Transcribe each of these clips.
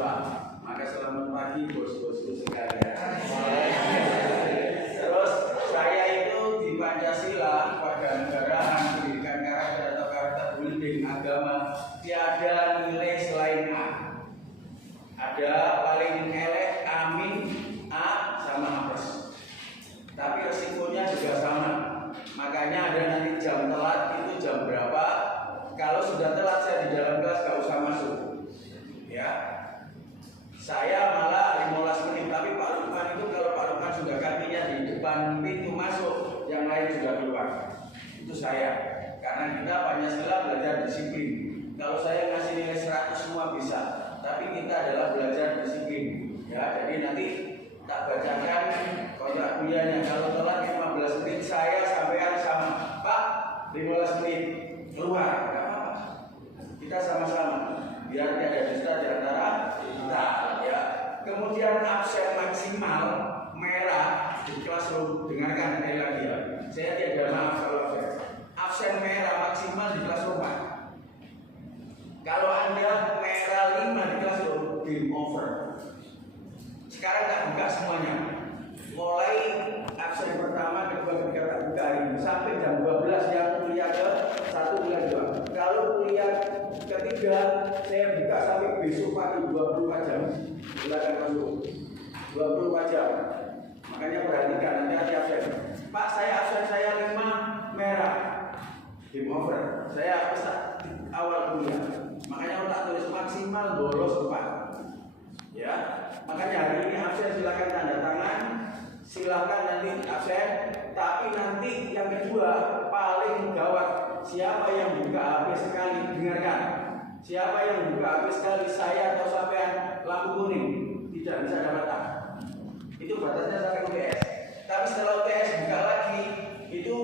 mahasiswa. Maka selamat pagi bos-bosku sekalian. Terus saya itu di Pancasila, kewarganegaraan, pendidikan karakter atau karakter building agama, tiada nilai selain A. Ada paling elek amin A sama A plus. Tapi resikonya juga sama. Makanya ada nanti jam telat itu jam berapa. Kalau sudah telat saya di dalam kelas gak usah masuk. Ya. Saya malah 15 menit. Tapi Pak Lukman itu kalau Pak Lukman sudah kakinya di depan pintu masuk, yang lain sudah keluar. Itu saya. Karena kita Pancasila belajar disiplin. Kalau saya ngasih nilai 100 semua bisa. Tapi kita adalah belajar disiplin. Ya, jadi nanti tak bacakan kontrak kuliahnya. Kalau telat 15 menit saya sampean sama. Pak, 15 menit keluar. Enggak apa-apa. Kita sama-sama. Biar tidak ada dusta di antara kita, ya. Kemudian absen maksimal merah di classroom. Dengarkan sekali lagi ya. Saya tidak maaf kalau absen merah maksimal di kelas rumah. Kalau Anda merah 5 di classroom, game over. Sekarang tak buka semuanya. Mulai absen pertama, kedua, ketiga tak buka hari sampai jam 12 yang kuliah ke 1 kuliah 2. Kalau kuliah ketiga saya buka sampai besok pagi 24 jam. Silakan masuk. 24 jam. Makanya perhatikan nanti absen. Pak, saya absen saya 5 merah. Game over. Saya pesan awal kuliah. Makanya tak tulis maksimal bolos 4. Ya, makanya hari ini absen silakan tanda tangan, silakan nanti absen. Tapi nanti yang kedua paling gawat, siapa yang buka HP sekali, dengarkan. Siapa yang buka HP sekali, saya atau sampean, lampu kuning, tidak bisa dapat A. Itu batasnya sampai UTS. Tapi setelah UTS buka lagi, itu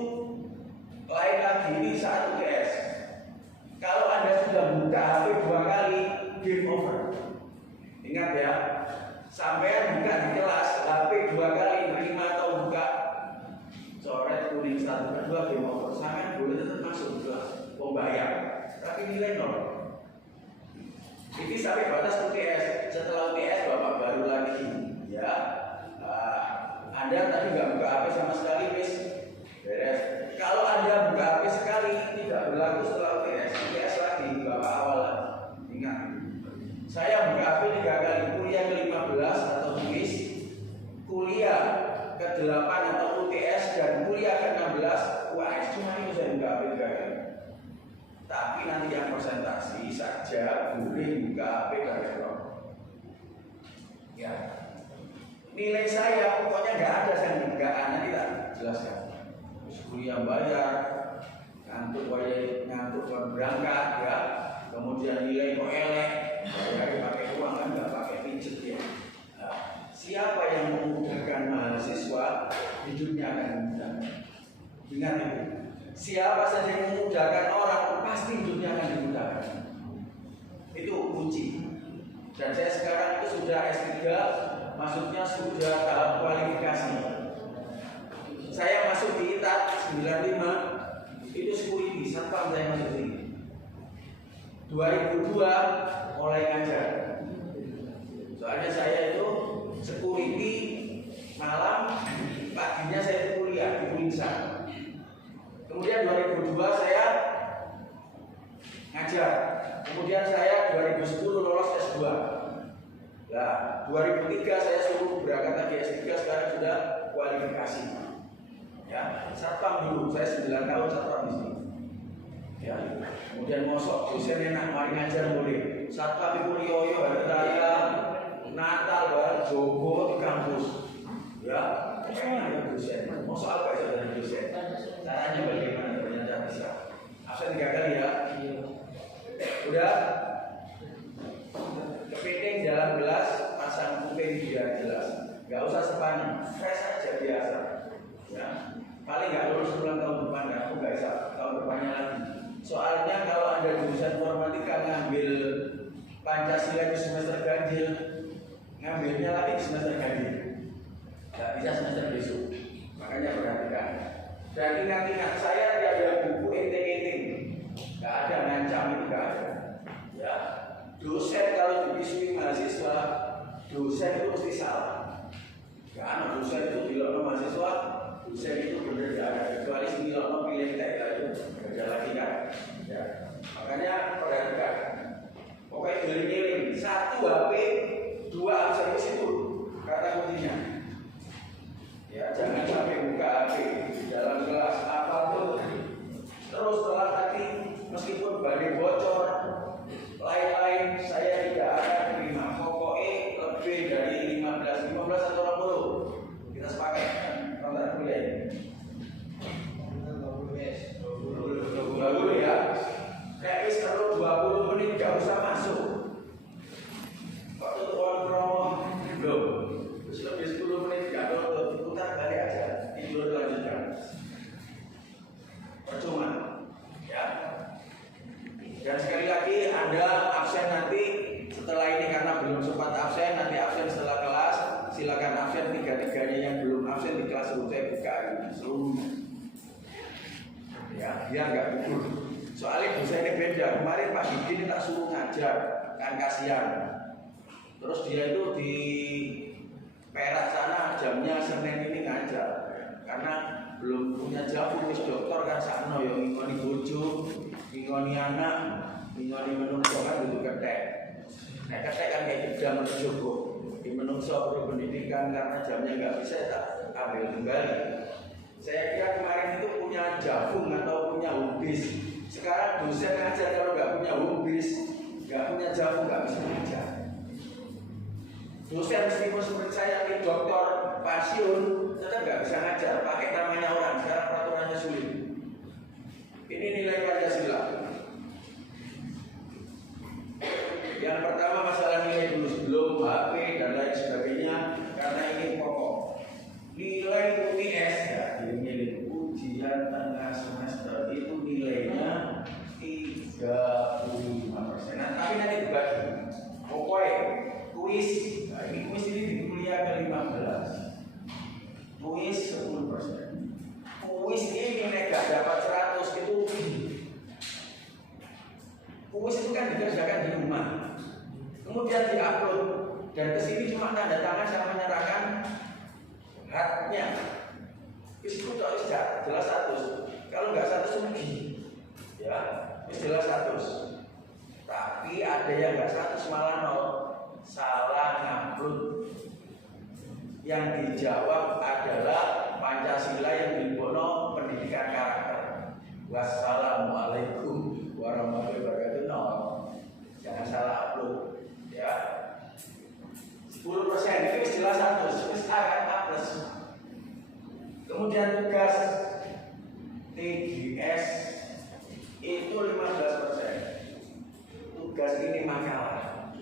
lain lagi, ini saat UTS. Kalau Anda sudah buka HP 2 kali, game over. Ingat ya, sampai buka di kelas HP 2 kali terima atau buka coret kuning 1 2 game over. Sampai boleh tetap masuk ke kelas pembayar, tapi nilai 0. Ini sampai batas UTS. Setelah UTS Bapak baru lagi, ya. Anda tadi nggak buka HP sama sekali, bis beres. Kalau Anda buka HP sekali tidak berlaku setelah UTS. UTS lagi Bapak awal lagi. Ingat. Saya buka HP 3 kali, kuliah ke-15 atau tulis, kuliah ke-8 atau UTS, dan kuliah ke-16 UAS. Cuma itu saya buka HP 3 kali. Tapi nanti yang presentasi saja boleh buka HP kalian. Ya. Nilai saya pokoknya nggak ada saya nggak nanti tak jelaskan. Kuliah bayar, ngantuk berangkat ya. Kemudian nilai kok elek, bayar pakai uang kan nggak pakai pijet ya. Nah, siapa yang memudahkan mahasiswa, hidupnya akan mudah. Ingat itu. Siapa saja yang memudahkan orang, pasti hidupnya akan dimudahkan. Itu kunci. Dan saya sekarang itu sudah S3, maksudnya sudah tahap kualifikasi. Saya masuk di ITAT 95, itu security, satpam saya masuk di 2002 mulai ngajar. Soalnya saya itu security malam, paginya saya itu kuliah di Uninsa. Kemudian 2002 saya ngajar. Kemudian saya 2010 lolos S2. Nah, 2003 saya suruh berangkat lagi S3, sekarang sudah kualifikasi. Ya, satpam dulu, saya 9 tahun satpam di sini. Ya, kemudian mosok dosen enak mari ngajar boleh. Satpam itu rioyo hari raya, Natal, bareng jogo di kampus. Ya, enak ya dosen. Mosok apa ya dari dosen? Caranya bagaimana? Ternyata bisa. Absen 3 kali ya. Udah. Kepiting dalam gelas, pasang kuping biar jelas. Gak usah sepanjang, fresh aja biasa. Ya, paling gak lulus bulan tahun depan, aku gak bisa tahun depannya lagi. Soalnya kalau Anda jurusan informatika ngambil Pancasila di semester ganjil, ngambilnya lagi di semester ganjil. Gak bisa semester besok. Makanya perhatikan. Dan ingat-ingat, saya tidak ada buku enteng-enteng. Gak ada ngancam itu, gak ada. Ya, dosen kalau dipisui mahasiswa, dosen itu mesti salah. Karena dosen itu dilokno mahasiswa, dosen itu benar tidak ada, kecuali si dilokno pilih TK itu kerja lagi kan. Ya. Makanya perhatikan. Pokoknya giling-giling, 1 HP, 2 absen itu kata kuncinya. Ya, jangan sampai buka HP di dalam kelas apapun. Terus setelah tadi meskipun badai bocor, lain-lain saya tidak akan terima. Pokoknya lebih dari 15 atau 20. Kita sepakat kontrak kuliah ini. 20 ya. Kayak wis kalau 20 menit gak usah masuk. Kok tutup orang promo belum? Terus lebih 10 menit gak tutup, putar balik aja. Tidur lanjutkan. Percuma, ya. Dan sekali lagi Anda absen nanti setelah ini karena belum sempat absen, nanti absen setelah kelas. Silakan absen 3-3-nya yang belum absen di kelas saya buka ini seluruhnya. Ya, biar nggak gugur. Soalnya dosennya beda. Kemarin Pak Didi ini tak suruh ngajar, kan kasihan. Terus dia itu di Perak sana jamnya Senin ini ngajar, karena belum punya jabu wis dokter kan sakno ya ngingoni bojo, ngingoni anak, ngingoni menungso kan butuh ketek. Nek ketek kan kayak jeda menjogo. Di menungso perlu pendidikan karena jamnya nggak bisa tak ambil kembali. Saya kira kemarin itu punya jabung atau punya hubis. Sekarang dosen ngajar kalau nggak punya hubis, nggak punya jabung nggak bisa ngajar. Dosen meskipun seperti saya ini dokter pasien tetap nggak bisa ngajar. Pakai namanya orang, sekarang peraturannya sulit. Ini nilai Pancasila. Yang pertama masalah nilai dulu sebelum HP dan lain sebagainya, karena ini pokok. Nilai UTS ya, nilai ujian tengah semester itu nilainya 35%. Nah, tapi nanti dibagi. Pokoknya kuis, nah ini kuis ini di kuliah ke-15. Kuis 10%. Kuis ini nek gak dapat 100 itu kuis itu kan dikerjakan di rumah. Kemudian diupload dan kesini cuma tanda tangan sama menyerahkan haknya. Wis itu tak wis jelas 100. Kalau nggak 100 rugi. Ya, wis jelas 100. Tapi ada yang nggak 100 malah 0. Salah ngupload. Yang dijawab adalah Pancasila yang dibono pendidikan karakter. Wassalamualaikum warahmatullahi wabarakatuh. 0. Jangan salah upload. Ya. 10% itu jelas 100, wis A plus. Kemudian tugas TGS itu 15%. Tugas ini makalah.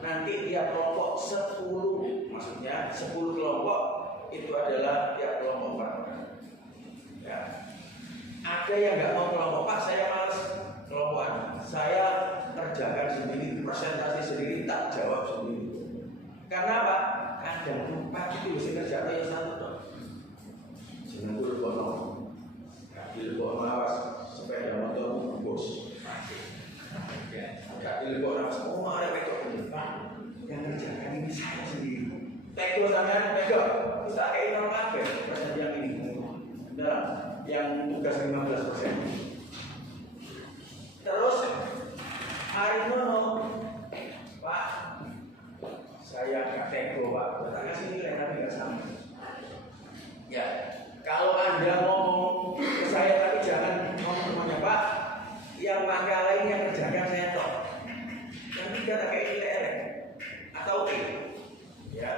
Nanti tiap kelompok 10, maksudnya 10 kelompok itu adalah tiap kelompok 4. Ya. Ada yang nggak mau kelompok, Pak saya malas kelompokan. Saya kerjakan sendiri, presentasi sendiri, tak jawab sendiri. Karena apa? Kadang tempat itu bisa kerja yang satu dong. Jangan dulu kono, kadil kok mawas sepeda motor bos. Kadil kok orang semua ada pekok depan. Yang kerjakan ini saya sendiri. Pekok sampean pekok, kita kayak normal deh. Presentasi yang ini, nah, yang tugas 15%. Terus hari mono, Pak, saya nggak tego Pak, kita kasih nilai tapi nggak sama. Ya, kalau Anda ngomong ke saya tapi jangan ngomong semuanya Pak, yang makalah ini yang kerjakan saya toh. Nanti kita kayak nilai R atau E. Ya,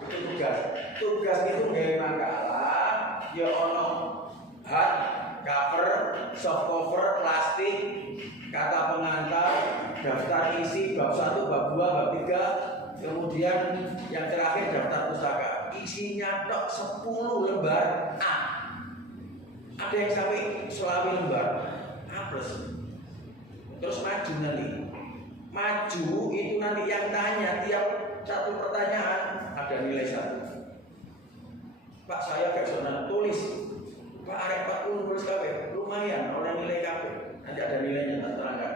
itu tugas. Tugas itu nggak makalah, ya ono hard cover, soft cover, plastik, kata pengantar, daftar isi bab 1, bab 2, bab 3, kemudian yang terakhir daftar pustaka. Isinya tok 10 lembar A. Ada yang sampai selawi lembar A plus. Terus maju nanti. Maju itu nanti yang tanya tiap satu pertanyaan ada nilai 1. Pak saya gak bisa tulis. Pak arek 40 nulis kabeh. Lumayan oleh nilai kabeh. Nanti ada nilainya tak terangkan.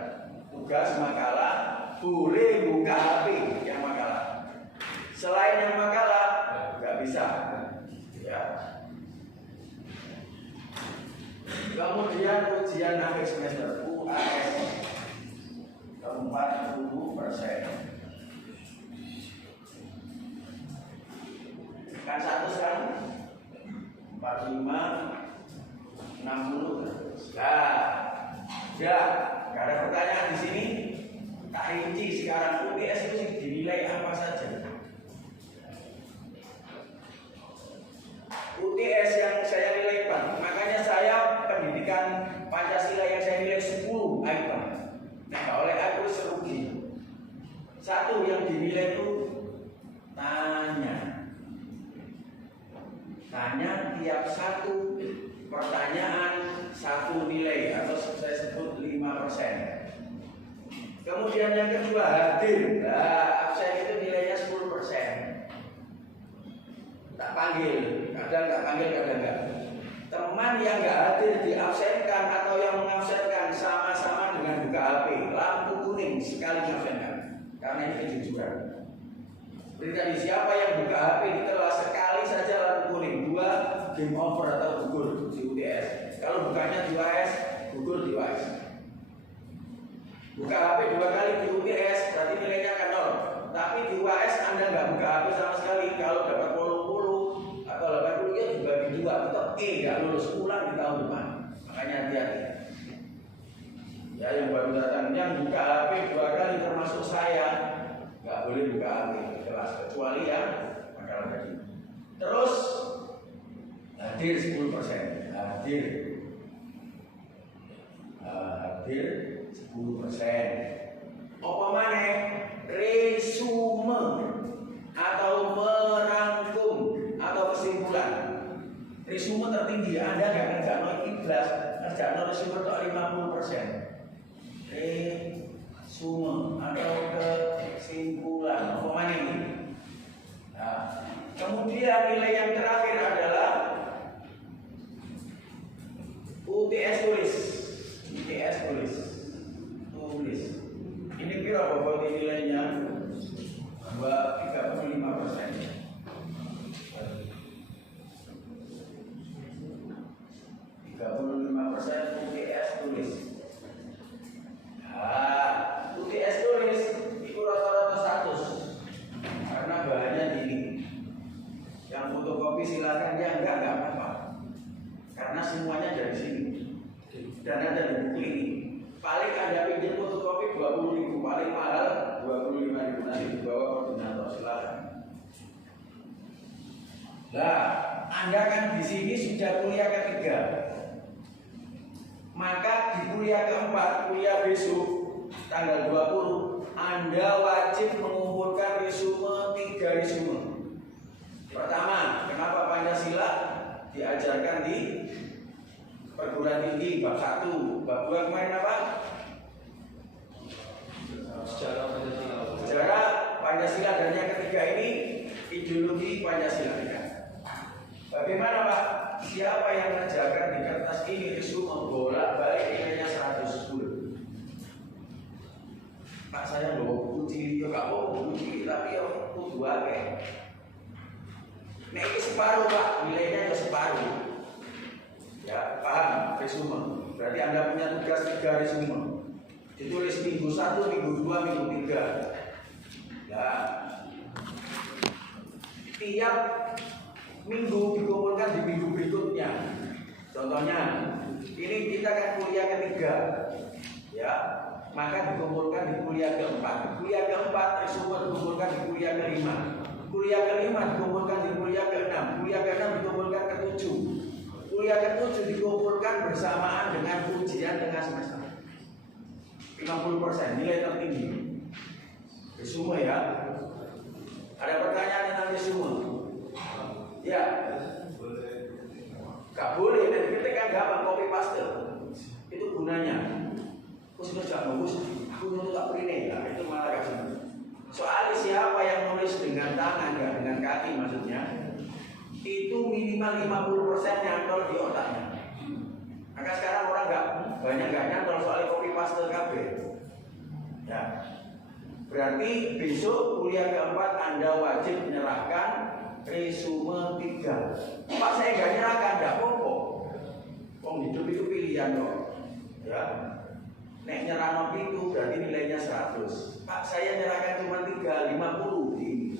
Tugas makalah Bu ujian akhir semester UAS 40%. Kan 100 kan 45 60. Nah, ya, gak ada pertanyaan di sini. Tak rinci sekarang UTS itu dinilai apa saja. UTS yang saya nilai 4, makanya saya pendidikan Pancasila yang saya nilai 10 item. Nah, oleh aku serugi. Satu yang dinilai itu tanya tiap satu pertanyaan satu nilai atau saya sebut 5%. Kemudian yang kedua hadir. Nah, absen itu nilainya 10%. Tak panggil, kadang tak panggil, kadang enggak. Teman yang enggak hadir diabsenkan atau yang mengabsenkan sama-sama dengan buka HP, lampu kuning sekali mengabsenkan. Karena ini kejujuran. Berita di siapa yang buka HP ditelah sekali saja lampu kuning, 2 game over atau gugur di UTS. Kalau bukanya di UAS, gugur di UAS. Buka HP 2 kali di UTS berarti nilainya akan 0. Tapi di UAS Anda nggak buka HP sama sekali, kalau dapat 80 atau 80 ya dibagi 2 tetap nggak lulus, ulang di tahun depan. Makanya hati-hati. Ya, yang baru datang yang buka HP 2 kali termasuk saya, nggak boleh buka HP di kelas kecuali yang makalah tadi. Terus hadir 10%, hadir 10%. Apa maneh? Resume atau merangkum atau kesimpulan. Resume tertinggi, Anda nggak ngerjakan 11, ngerjakan resume untuk 50%. Resume atau kesimpulan. Apa maneh ini? Nah, kemudian nilai yang terakhir adalah UTS tulis. UTS tulis. Ini kira bobot nilainya 35%. UTS tulis. Nah, UTS tulis itu rata-rata 100 karena bahannya gini. Yang fotokopi silakan, yang enggak apa-apa. Karena semuanya dari sini. Dan ada di buku ini. Paling Anda pinjam fotokopi 20.000, paling mahal 25.000, nanti dibawa koordinator silakan. Nah, Anda kan di sini sudah kuliah ketiga. Maka di kuliah keempat, kuliah besok tanggal 20, Anda wajib mengumpulkan resume 3 resume. Pertama, kenapa Pancasila diajarkan di perguruan tinggi bab 1, bab 2 kemarin apa? Sejarah Pancasila, dan yang ketiga ini ideologi Pancasila. Bagaimana Pak? Siapa yang mengerjakan di kertas ini resume bolak-balik nilainya 110. Pak, saya bawa buku cilik, ya gak bawa buku cilik, tapi ya buku akeh. Nah ini separuh Pak, nilainya ya separuh. Ya, paham? Resume. Berarti Anda punya tugas 3 resume. Ditulis minggu 1, minggu 2, minggu 3. Ya. Tiap minggu dikumpulkan di minggu berikutnya. Contohnya, ini kita kan kuliah ketiga. Ya. Maka dikumpulkan di kuliah keempat. Kuliah keempat resume dikumpulkan di kuliah kelima. Kuliah kelima dikumpulkan di kuliah keenam. Kuliah keenam dikumpulkan ke-7. Kuliah ke-7 dikumpulkan bersamaan dengan ujian tengah semester. 50% nilai tertinggi. Resume ya. Ada pertanyaan tentang resume? Ya. Gak boleh, dan kita kan gampang copy paste. Itu gunanya. Sudah jangan bagus, aku nulis tak print ya, itu malah gak senang. Soalnya siapa yang nulis dengan tangan, ya dengan kaki maksudnya, itu minimal 50% nyantol di otaknya. Maka sekarang orang banyak nyantol soal copy paste KB. Ya. Berarti besok kuliah keempat Anda wajib menyerahkan resume 3. Pak, saya nggak nyerahkan, nggak apa-apa. Hidup itu pilihan kok. Ya. Nek nyerano itu berarti nilainya 100. Pak, saya nyerahkan cuma 350 ini.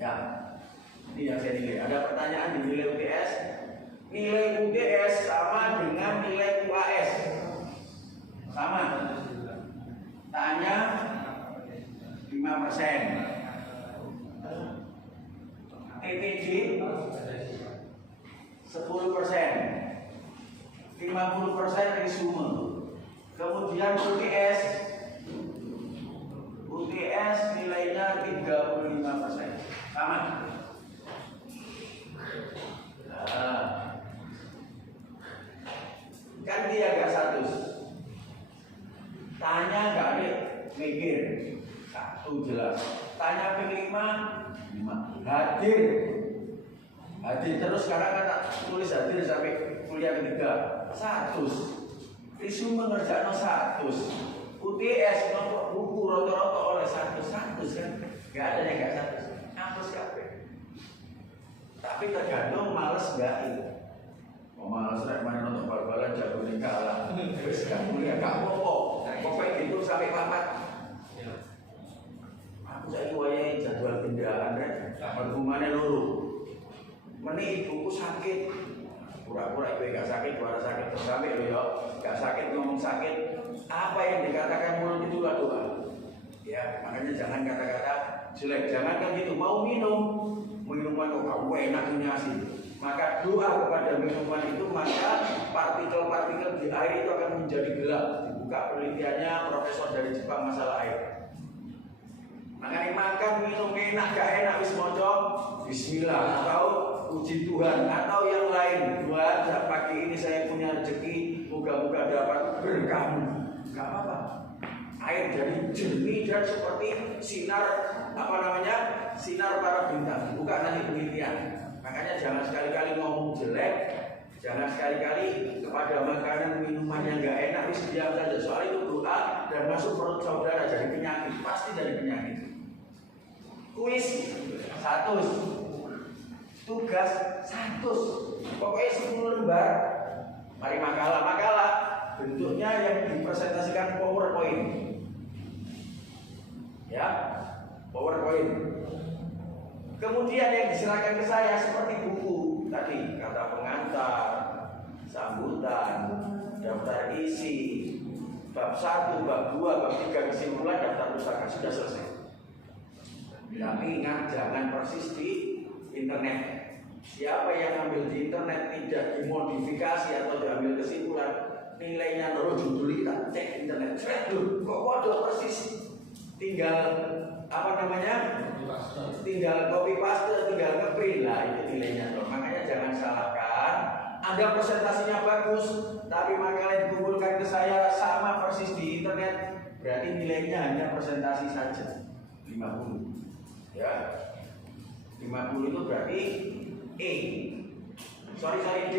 Ya. Ini yang saya nilai. Ada pertanyaan di nilai UTS? Nilai UTS sama dengan nilai UAS. Sama. Tanya 5%. TTJ 10%. 50% resume. Kemudian UTS nilainya 35%. Sama. Nah, kan dia agak 100. Tanya gak ada mikir. 1 jelas. Tanya P5 hadir terus. Sekarang kata tulis hadir sampai kuliah ketiga 100. Resume mengerjakan 100. UTS buku rata-rata oleh 100 kan? Gak ada yang gak 100. Hapus kabeh. Tapi tergantung males gak itu. Males rek main nonton bal-balan jago ning kalah. Wis gak kuliah gak apa-apa. Pokoknya gitu sampai papat. Aku saiki wayahe jadwal kendaraan rek. Perhubungannya loro. Meni ibuku sakit. Pura-pura ibu gak sakit, suara sakit tersampai loh ya. Gak sakit ngomong sakit. Apa yang dikatakan mulut itu lah doa. Ya, makanya jangan kata-kata jelek. Jangan kan gitu. Mau minuman kok kamu enak ini asli. Maka doa kepada minuman itu, maka partikel-partikel di air itu akan menjadi gelap. Dibuka penelitiannya profesor dari Jepang masalah air. Makanya makan minum enak gak enak wis moco bismillah atau puji Tuhan atau yang lain. Tuhan pagi ini saya punya rezeki, moga-moga dapat berkahmu. Gak apa-apa. Air jadi jernih dan seperti sinar sinar para bintang. Bukan nanti penelitian. Makanya jangan sekali-kali ngomong jelek, jangan sekali-kali kepada makanan minuman yang gak enak wis diam saja. Soal itu doa dan masuk perut saudara jadi penyakit, pasti dari penyakit. Kuis 100, tugas 100, pokoknya 10 lembar. Mari makalah bentuknya yang dipresentasikan PowerPoint. Ya, PowerPoint. Kemudian yang diserahkan ke saya seperti buku tadi, kata pengantar, sambutan, daftar isi, bab 1, bab 2, bab 3 kesimpulan, daftar pustaka sudah selesai. Tapi ingat jangan persis di internet. Siapa yang ambil di internet tidak dimodifikasi atau diambil kesimpulan, nilainya terus judul kita cek internet. Kok waduh persis. Tinggal tinggal copy paste, tinggal ngeprint lah itu nilainya. Makanya jangan salahkan. Anda presentasinya bagus, tapi makalah dikumpulkan ke saya sama persis di internet, berarti nilainya hanya presentasi saja 50. Ya, 50 itu berarti E. Sorry D.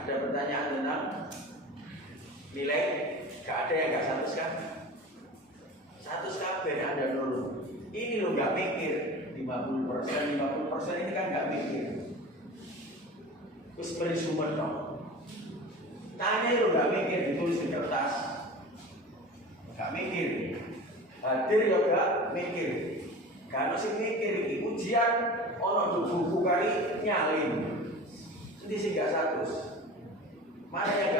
Ada pertanyaan tentang nilai? Gak ada yang gak 100 kan? 100 kabeh ada dulu. Ini lo gak mikir 50% ini kan gak mikir. Terus beri sumber dong. Tanya lo gak mikir ditulis di kertas. Gak mikir. Hadir ya gak mikir. Karena sih mikir ini ujian ono buku kali nyalin. Nanti sih gak 100. Mana yang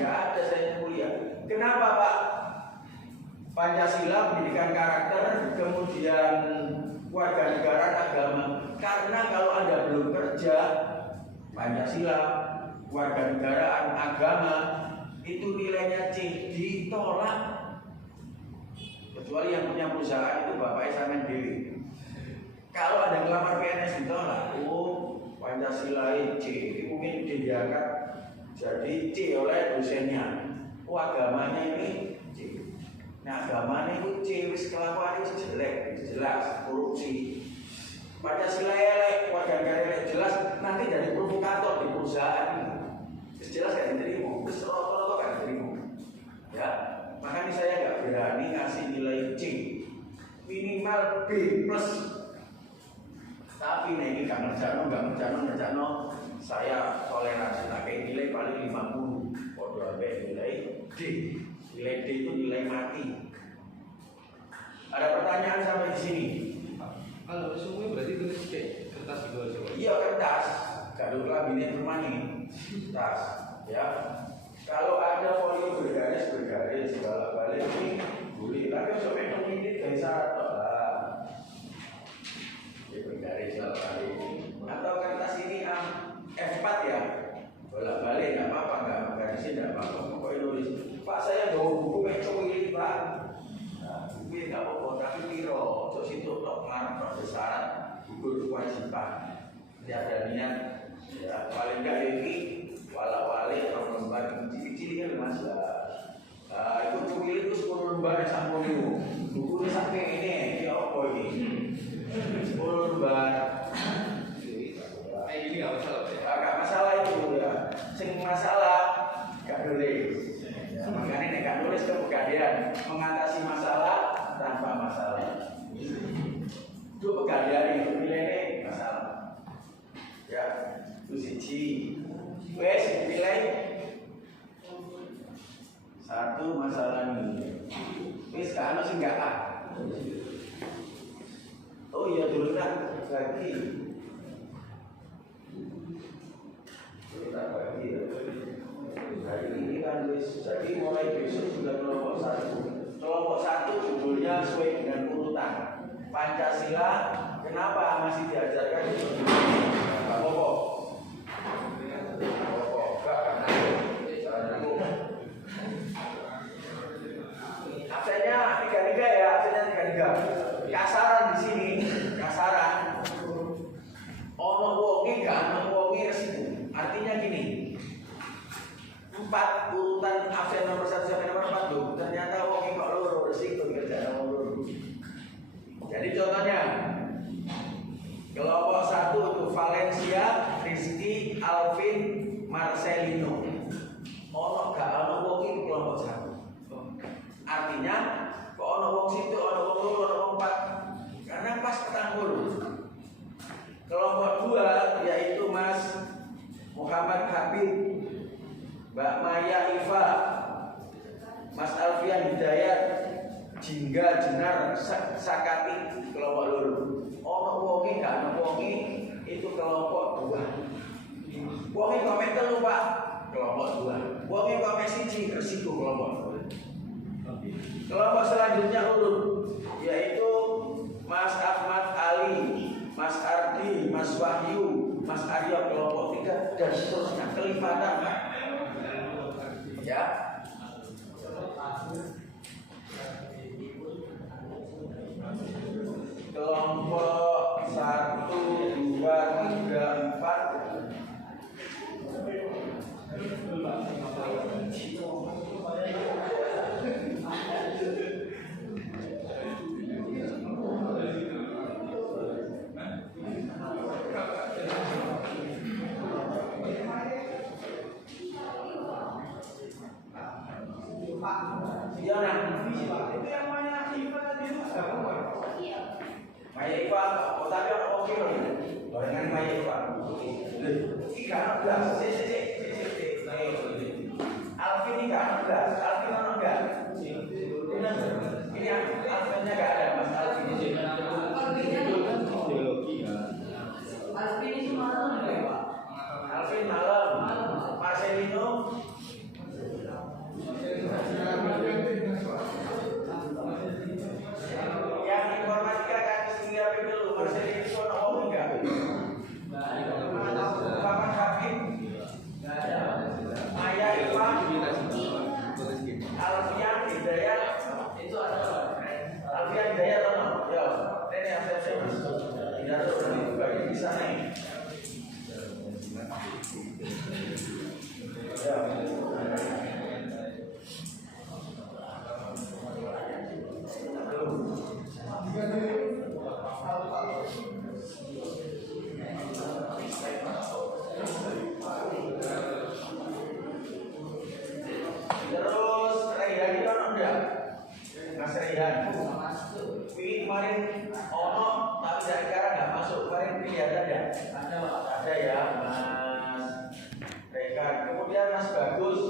gak ada saya kuliah. Kenapa Pak? Pancasila, pendidikan karakter, kemudian warga negara agama. Karena kalau Anda belum kerja, Pancasila, warga negaraan, agama, itu nilainya C, ditolak. Kecuali yang punya perusahaan itu Bapak Samen Dewi. Kalau ada ngelamar PNS ditolak, Pancasila C, mungkin diangkat jadi C oleh dosennya. Agamanya ini C. Nah agamanya itu C, wis kelakuan itu jelek, jelas korupsi. Pancasila elek, warga negara elek, jelas nanti dari provokator di perusahaan ini. Jelas gak diterima, terus rata-rata gak diterima. Ya, makanya saya gak berani ngasih nilai C, minimal B plus. Tapi ini gak ngerjano, saya toleransi, pakai nilai paling 50. sampai nilai D. Nilai D itu nilai mati. Ada pertanyaan sampai di sini? Kalau semuanya berarti tulis kayak kertas gitu aja. Iya kertas. Kalau laminat permanen kertas, ya. Kalau ada folio bergaris balik ini boleh. Tapi sampai ini dari syarat lah. Bergaris balik. Atau kertas ini F4 ya. Bolak-balik nggak apa-apa, nggak garisnya nggak apa-apa. Pokoknya nulis. Pak saya bawa buku mencuri Pak. Buku nggak apa-apa, tapi piro. Terus itu tok marah tok syarat gugur kewajiban. Tidak ada niat. Ya paling nggak ini wala-wali atau lembar cilik-cilik kan mas ya. Itu cuwil itu 10 lembar yang sampul itu. Bukunya sampai ini apa ini? 10 lembar. Ini nggak masalah. Nggak masalah itu ya. Sing masalah nggak nulis. Ya, makanya nek nggak nulis kepegadaian mengatasi masalah tanpa masalah. Itu pegadaian itu nilai masalah. Ya, itu siji. Wes nilai satu masalah ini. Wes kan sing enggak ah. Oh iya dulu kan lagi. Hari ini kan jadi mulai besok sudah kelompok satu. Kelompok satu judulnya sesuai dengan urutan. Pancasila. Kenapa masih diajarkan di pokok? Absennya 3 ya, absennya 3. Kasaran di sini, kasaran. Ono wonge gak ono wonge residu. Artinya gini. 4 urutan absen nomor 1 sampai nomor 4 tuh. Ternyata wonge kok loro residu kerjaan nomor loro. Jadi contohnya kelompok 1 itu Valencia, Rizky, Alvin, Marcelino. Ono gak ono wonge kelompok 1. Artinya kok ono wong situ, ono wong loro, ono wong 4. Karena pas petang. Kelompok 2 yaitu Mas Muhammad Habib, Mbak Maya Iva, Mas Alfian Hidayat, Jingga Jenar Sakati, kelompok loro. Ono wonge gak ono wonge itu kelompok 2. Wonge komen telu Pak, kelompok 2. Wonge komen siji resiko kelompok. Kelompok selanjutnya urut yaitu Mas Ahmad Ali, Mas Ardi, Mas Wahyu, Mas Aryo, kelompok 3 dan seterusnya kelipatan Pak. Ya. Kelompok 1, 2, 3, 4. Iya nah, itu yang Maya Iva tadi itu nggak apa? Iya. Maya Iva, oh tapi orang oke loh ini. Dengan Maya Iva. Tiga belas, Alvin ini nggak belas, Alvin mana enggak? Ini Alvinnya nggak ada, Mas Alvin ini. Alvin itu malam nggak Pak? Alvin malam, Marcelino. Yang informatika kan sendiri apa dulu? Marcelino itu orang enggak? Muhammad Habib, Maya Iva, Alfian Hidayat, itu ada. Alfian Hidayat mana? Ya, ini yang saya mas. Tidak ada orang itu bagi di sana. Ya. Terus Rehan itu enggak? Mas Rehan. Pilih kemarin ono tapi dari sekarang nggak masuk. Kemarin pilih ada ya? Ada ya Mas Rehan. Kemudian Mas Bagus,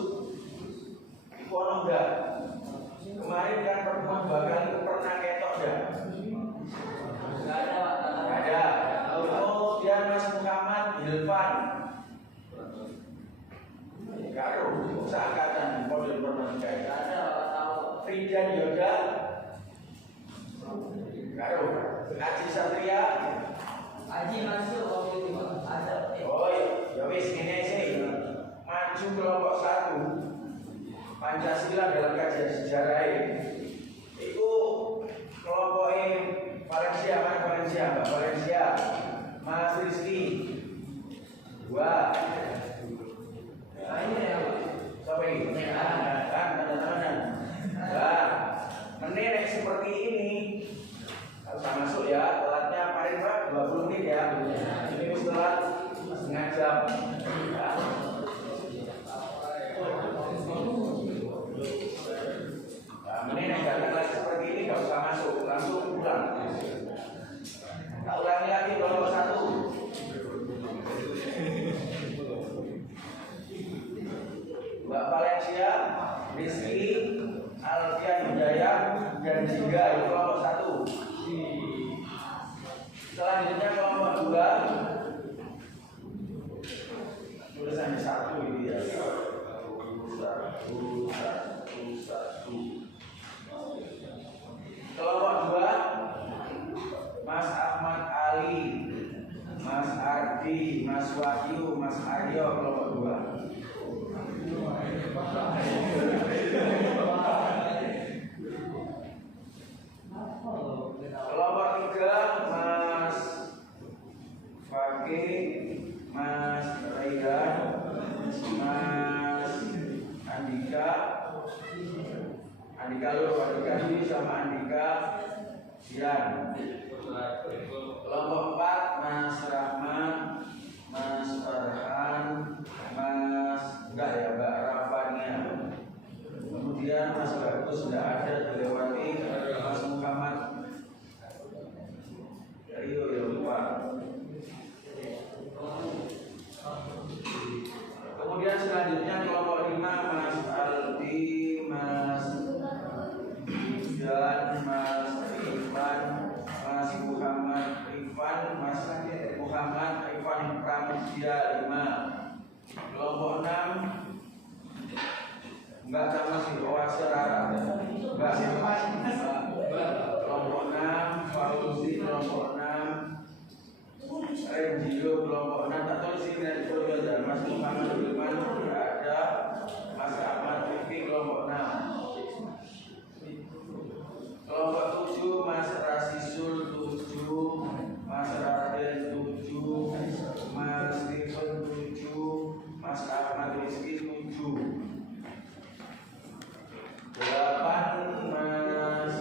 Kono enggak? Kemarin kan pertemuan 2 kali pernah ketok enggak? Enggak ada, Pak. Enggak ada. Kemudian Mas Muhammad Hilfan. Karo, seangkatan model pernah enggak ada, Pak. Tahu. Fridan Yoga. Karo, Haji Satria. Haji masuk waktu itu, Pak. Ada. Oh ya wis ngene sih. Maju kelompok 1 Pancasila dalam kajian sejarah itu kelompok Valencia, Mbak Valencia, Mas Rizky 2. Nah, ini ya, Pak. Siapa ini? Kan tanda tangan. Nah, menit seperti ini harus masuk ya. Telatnya paling Pak 20 menit ya. Ini telat setengah jam. Ya. Ini datang lagi seperti ini gak usah masuk, langsung pulang. Tak ulangi lagi kelompok 1. Mbak Valencia, Rizky, Alfian Hidayah, dan Jingga itu kelompok 1. Selanjutnya kelompok 2. Tulisannya 1 ini ya. 1. Kelompok 2 Mas Ahmad Ali, Mas Ardi, Mas Wahyu, Mas Aryo kelompok 2. Kelompok 3 Mas Fakih, Mas Raihan, Mas Andika Lur sama Andika Sian. Kelompok 4 Mas Rahman, Mas Farhan, Mbak Rafania. Kemudian Mas Bagus sudah ada dilewati, Mas Muhammad. Ayo ya lupa. Kemudian selanjutnya kelompok 5 Mas Aldi, Mas dan Mas Irfan, Mas Muhammad Irfan, Mas Muhammad Irfan Pramudia 5. Kelompok 6 Mbak sama si Oase Rara, Mbak Irfan. Kelompok 6 Fauzi, kelompok 6 Renjio, kelompok 6 tak tulis ini dan Mas Muhammad Irfan tidak ada. Mas Ahmad Fikri kelompok 6. Kelompok 7 Mas Rasisul 7, Mas Raden 7, Mas Stephen 7, Mas Ahmad Rizky 7. 8 Mas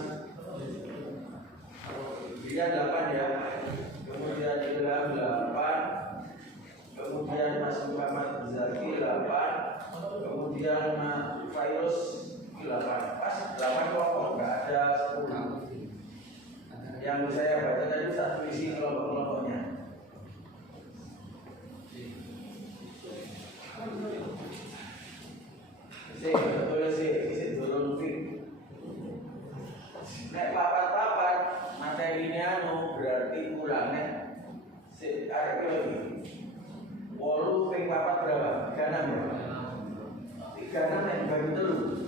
dia 8 ya. Kemudian Ilham 8. Kemudian Mas Muhammad Zaki 8. Kemudian Mas Fayus 8. Pas 8 kelompok, enggak ada 10. Yang saya baca tadi satu isi kelompok-kelompoknya. Betul sih, turun fit. Nek papat-papat materinya berarti kurangnya si arek lagi. 8 ping 4 berapa? 36 ya? 36 yang bagi telu.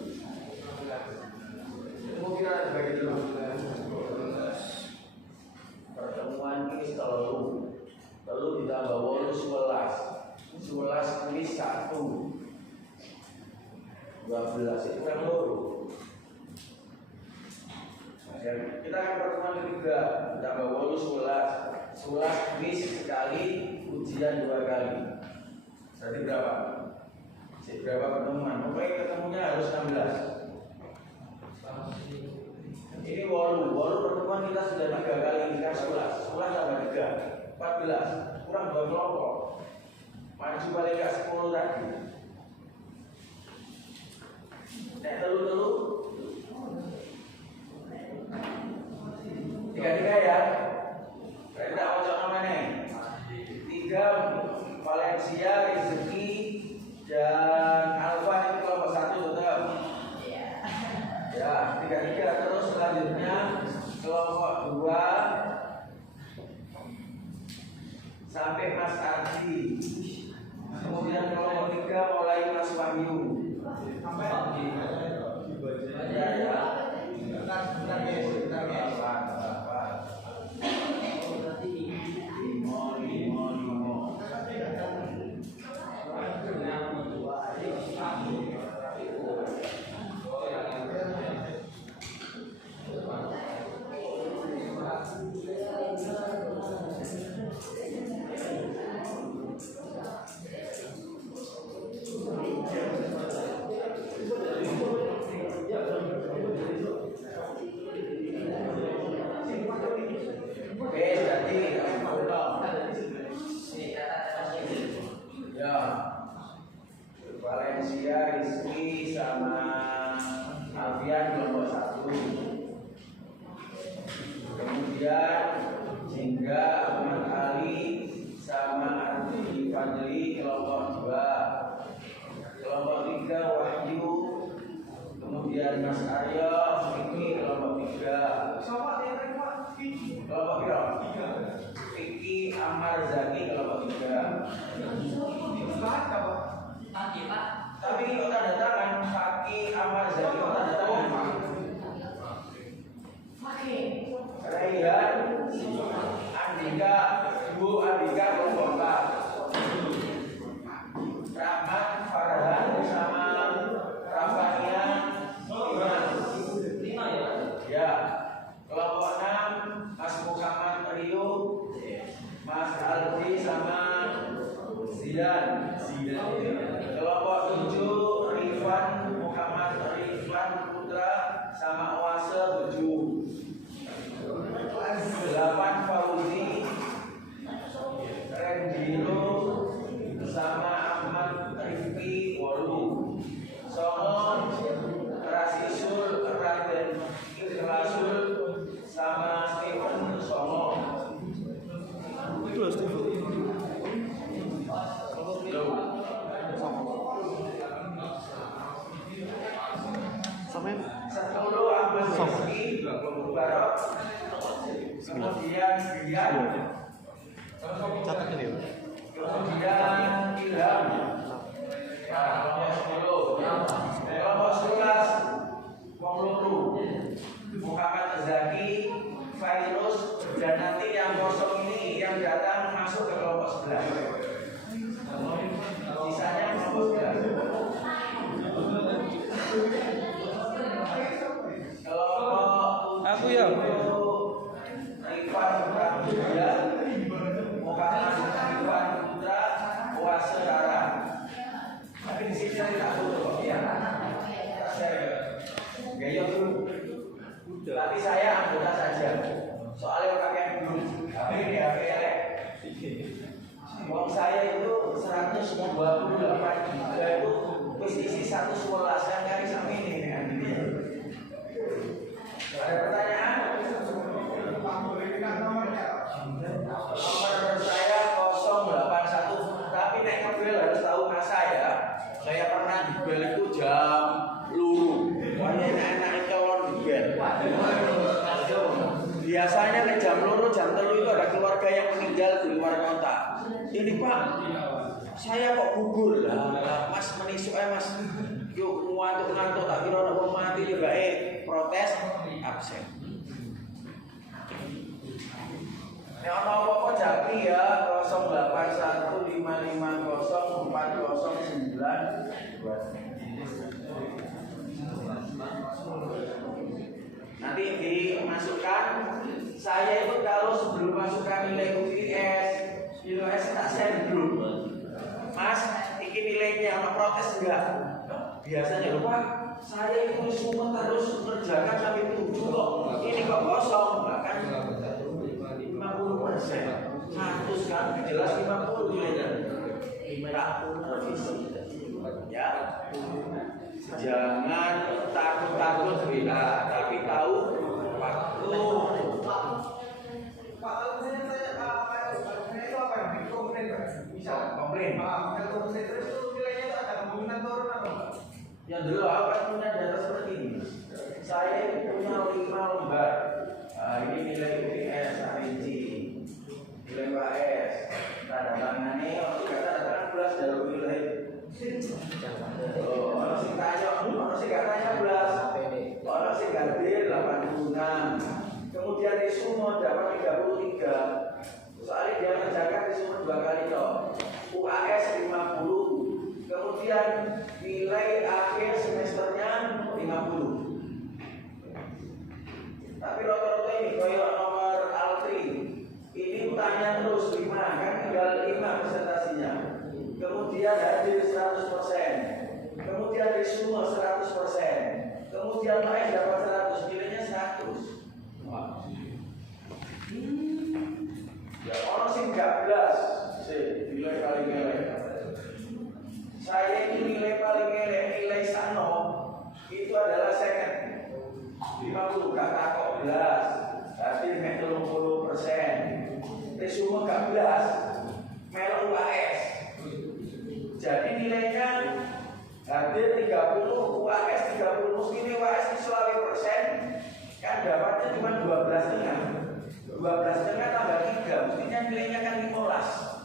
Kira bagi telu. Pertemuan ini telu ditambah 8 11 kuis 1 12 itu kan loro. Kita akan pertemuan ketiga ditambah 8 11 kuis sekali, ujian 2 kali. Berarti berapa? Berapa pertemuan? Pokoknya ketemunya harus 16. Ini 8 pertemuan kita sudah 3 kali, kita 11 tambah 3 14, kurang 2 kelompok. Maju balik ke 10 tadi. Nek telu 3 ya. Berarti tak ocok namanya 3 Valencia, Rizky dan Alfa itu kelompok 1 tetap. selanjutnya kelompok 2 sampai Mas Ardi. Kemudian kelompok 3 mulai Mas Wahyu. Valencia, Rizky sama Alfian kelompok 1. Kemudian Jingga, Ahmad Ali sama Ardi Fadli kelompok 2. Kelompok 3 Wahyu. Kemudian Mas Aryo, Vicky kelompok 3. Kelompok berapa? Vicky, Amar, Zaki kelompok 3. Kaki Pak. Tapi kok tanda tangan Faki, Amar, Zaki kok tanda tangan? Raihan, Andika, Bu Andika kelompok 4. Rahmat, Farhan sama Rafania 5 ya? Ya. Kelompok 6 Mas Muhammad Rio, Mas Aldi sama Zidan. Kelompok 7 Rifan Muhammad Rifan Putra sama Wase 7. 8 Fauzi Rendiro sama Ahmad Rifki 8. Songo Rasisul Raden Ikhlasul sama Stephen Songo. Itu loh Steve. Sampai 10 Ahmad Rizki Mubarak. Kemudian Bian. catat ini ya. Kemudian Ilham. Kelompok 11 Wong Luru, Muhammad Zaki, Fairuz, dan nanti yang kosong ini yang datang masuk ke kelompok 11. Sisanya kelompok 11. Kelompok Aku ya. Rifan Pramudia, Muhammad Rifan Putra, Wase Rara. Tapi di sini saya tak foto ya. Saya gaya dulu. Tapi saya anggota saja. Soalnya pakai dulu. HP ini HP elek. Uang saya itu 128 giga itu wis isi 111 yang nyari sampai ini. Ada pertanyaan? Nomor saya 081. Tapi nek ngebel harus tahu masa ya. Saya pernah dibel itu jam luru. Pokoknya enak-enak kelon dibel. Biasanya nek jam luru, jam 3 itu ada keluarga yang meninggal di luar kota. Ini Pak, saya kok gugur lah. Mas menisuk mas. Yuk ngantuk-ngantuk tak kira orang mati juga protes absen. Nek ana apa-apa jaki ya 0815504009. Nanti dimasukkan. Saya itu kalau sebelum masukkan nilai UTS tak share dulu. Mas, ini nilainya sama protes enggak? Biasanya lupa. Saya itu semua harus kerjakan sampai 7 kok. Ini kok kosong, bahkan 50%. 100 kan jelas 50 nilainya. Tak revisi. Ya. Jangan takut-takut bila, tapi tahu waktu. Komplain. Yang dulu apa punya data seperti ini? Saya punya 5 Tapi rata-rata ini kayak nomor Altri. Ini tanya terus 5, kan tinggal 5 presentasinya. Kemudian hadir 100%. Kemudian resume 100%. Kemudian lain dapat 100, nilainya 100. Ya orang sih 13 sih nilai paling elek. Saya itu nilai paling elek, nilai sano itu adalah second 50 gak takok belas, hadir 30%, resume gak belas, melok UAS. Jadi nilainya hadir 30, UAS 30, mesti ini UAS itu 100%, kan dapatnya cuma 12,5. 12,5 tambah 3, mestinya nilainya kan 15.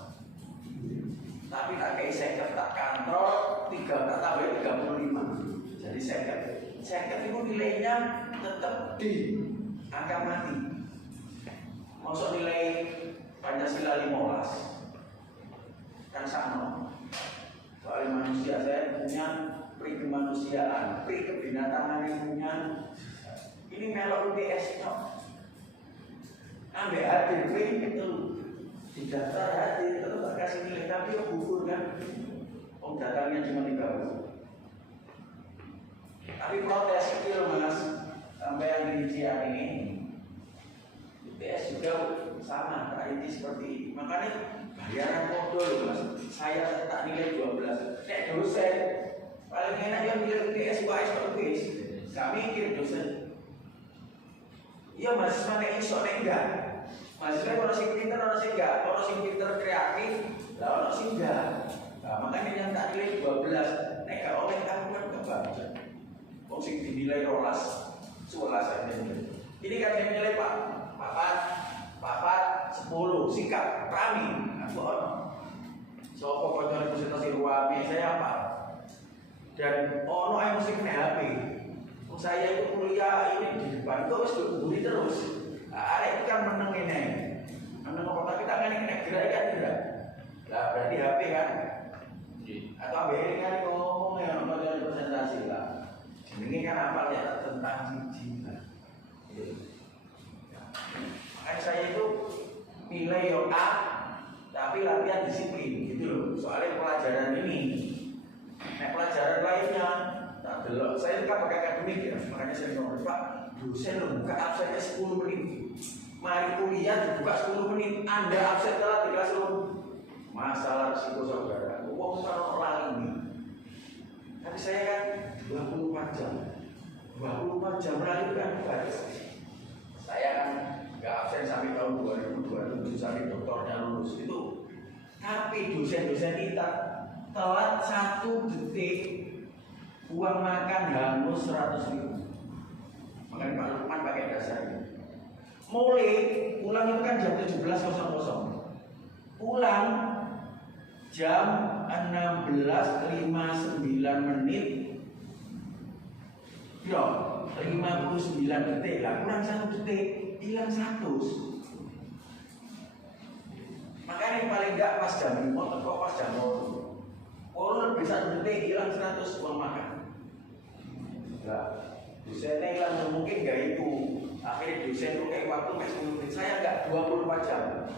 Tapi tak kayak second tak kantor 3 tak tambah 35. Jadi second itu nilainya tetap di angka mati. Maksud nilai Pancasila 15 kan sama. Soalnya manusia saya punya pri kemanusiaan, pri kebinatangan yang punya. Ini melok UTS no. Ambil hadir pri itu didaftar hadir itu tak kasih nilai tapi ya gugur kan. Datangnya cuma 30. Tapi protes kecil mas, sampai yang rincian ini UTS juga sama, ini seperti makanya bayaran modal mas. Saya tak nilai 12. Nek dosen paling enak yang nilai UTS UAS terus. Kami mikir dosen. Iya mas, mana iso nek enggak. Mahasiswa orang sing pinter, orang sing enggak, orang sing pinter kreatif, lah orang sing enggak. Nah, makanya yang tak nilai 12, nek gak oleh aku kan kebaca. Wong sing dinilai 12, 11 aja. Ini kan yang nilai Pak, papat 10, sikap, rami, aku ono. So pokoknya representasi ruami saya apa? Dan ono yang mesti kena HP. Saya itu kuliah ini di depan, kok harus berdiri terus. Arek itu kan menang ini, menang apa tapi tangan ini gerak kan tidak. Lah berarti HP kan? Atau ABL kan ngomong yang nomor presentasi lah. Ini kan apa ya tentang cinta. Makanya saya itu nilai yo A, tapi latihan disiplin gitu loh. Soalnya pelajaran ini, pelajaran lainnya, tak delok. Saya kan pakai akademik ya, makanya saya ngomong Pak, dosen lo buka absennya 10 menit. Mari kuliah dibuka 10 menit. Anda absen telat di kelas lo. Masalah risiko saudara. Uang kalau lali ini. Tapi saya kan 24 jam. 24 jam lali kan bagus. Saya kan nggak absen sampai tahun 2027 sampai doktornya lulus itu. Tapi dosen-dosen kita telat 1 detik uang makan hangus 100.000. Makanya Pak Lukman pakai dasar ini. Mulai pulang itu kan jam 17.00. Pulang jam 16.59 ya 59 detik lah, kurang 1 detik hilang 100. Makanya yang paling enggak pas jam 5 atau pas jam 0 lebih 1 detik hilang 100 uang makan. Enggak, dosennya hilang mungkin enggak itu. Akhirnya dosen itu kayak waktu 10 menit, saya enggak 24 jam.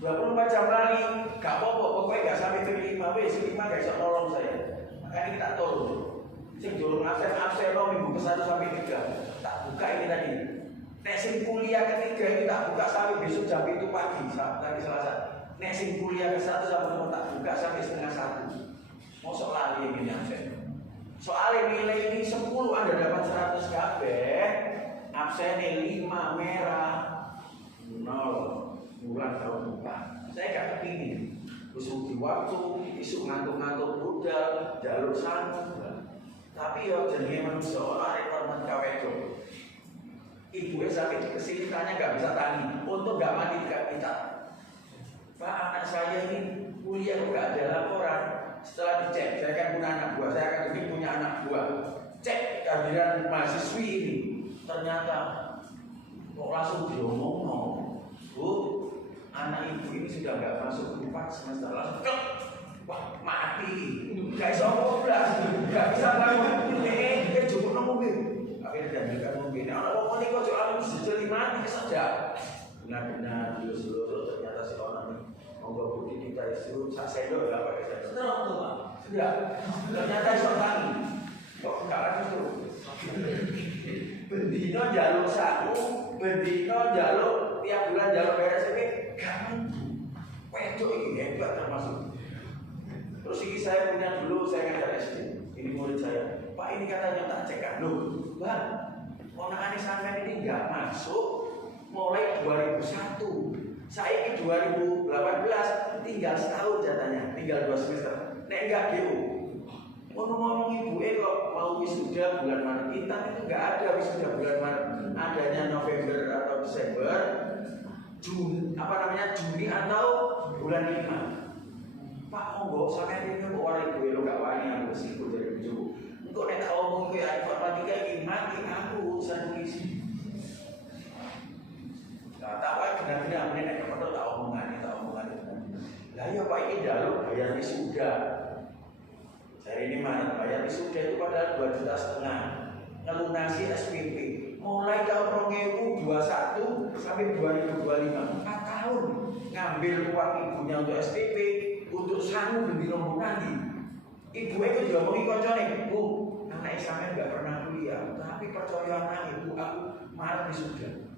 24 jam lari, gak apa-apa, pokoknya gak sampai ke 5 wis 5 gak bisa nolong saya. Makanya kita tolong. Sing durung absen minggu ke 1 sampai 3. Tak buka ini tadi. Nek sing kuliah ketiga ini tak buka sampai besok jam itu pagi, tadi Selasa. Nek sing kuliah ke 1 sampai 2 tak buka sampai setengah 1. Mosok lali ini absen. Soalnya nilai ini 10 Anda dapat 100 kabeh. Absennya 5 merah 0 bulan tahun depan. Saya gak kepingin usul di waktu, isu ngantuk-ngantuk budal, jalur sanggup. Tapi ya jenenge manusia orang reforman kawedo. Ibu sakit kesulitannya gak bisa tani, untuk gak mati gak kita. Pak anak saya ini kuliah gak ada laporan. Setelah dicek, saya kan punya anak buah, saya akan punya anak buah. Cek kehadiran mahasiswi ini, ternyata kok langsung diomong, Bu, anak ibu ini sudah nggak masuk 4 semester langsung wah mati, nggak bisa ngobras, nggak bisa bangun, cukup nunggu akhirnya diambilkan mobil, Ini orang ini kok jualan sejeli mati kesaja. Benar-benar dulu ternyata si orang ini monggo budi kita isu sak sendok ya pakai sendok. Terus tuh Pak. Sudah. Ternyata seorang kok enggak ada tuh. Bendino jaluk saku, bendino jaluk tiap bulan jaluk beres ini kamu wedok ini hebat termasuk. Terus ini saya punya dulu saya ngajar SD. Ini murid saya. Pak ini katanya tak cek loh, Bang. Ponakan sampean ini enggak masuk mulai 2001. Saya ini 2018 tinggal setahun jatahnya, tinggal 2 semester. Nek enggak gitu. Ngomong-ngomong ibu kok mau wisuda bulan Maret, kita itu enggak ada wisuda bulan Maret. Adanya November atau Desember, Juni atau bulan 5. Pak monggo sampean ini kok ora ibu lo enggak wani aku meskipun dari bojoku. Engko nek tak omong kowe informatika iki mati aku urusan polisi. Nah, tak wae benar-benar nek foto tak omongan. Lah iya Pak ini jaluk bayar wisuda. Saya ini mana bayar wisuda itu padahal 2,5 juta. Ngelunasi SPP mulai tahun 2021 sampai 2025 4 tahun ngambil uang ibunya untuk SPP untuk sangu demi nombor nanti. Ibu itu juga mau koncone, Bu, anak sampean enggak pernah kuliah, tapi percaya anak ibu aku malah wisuda.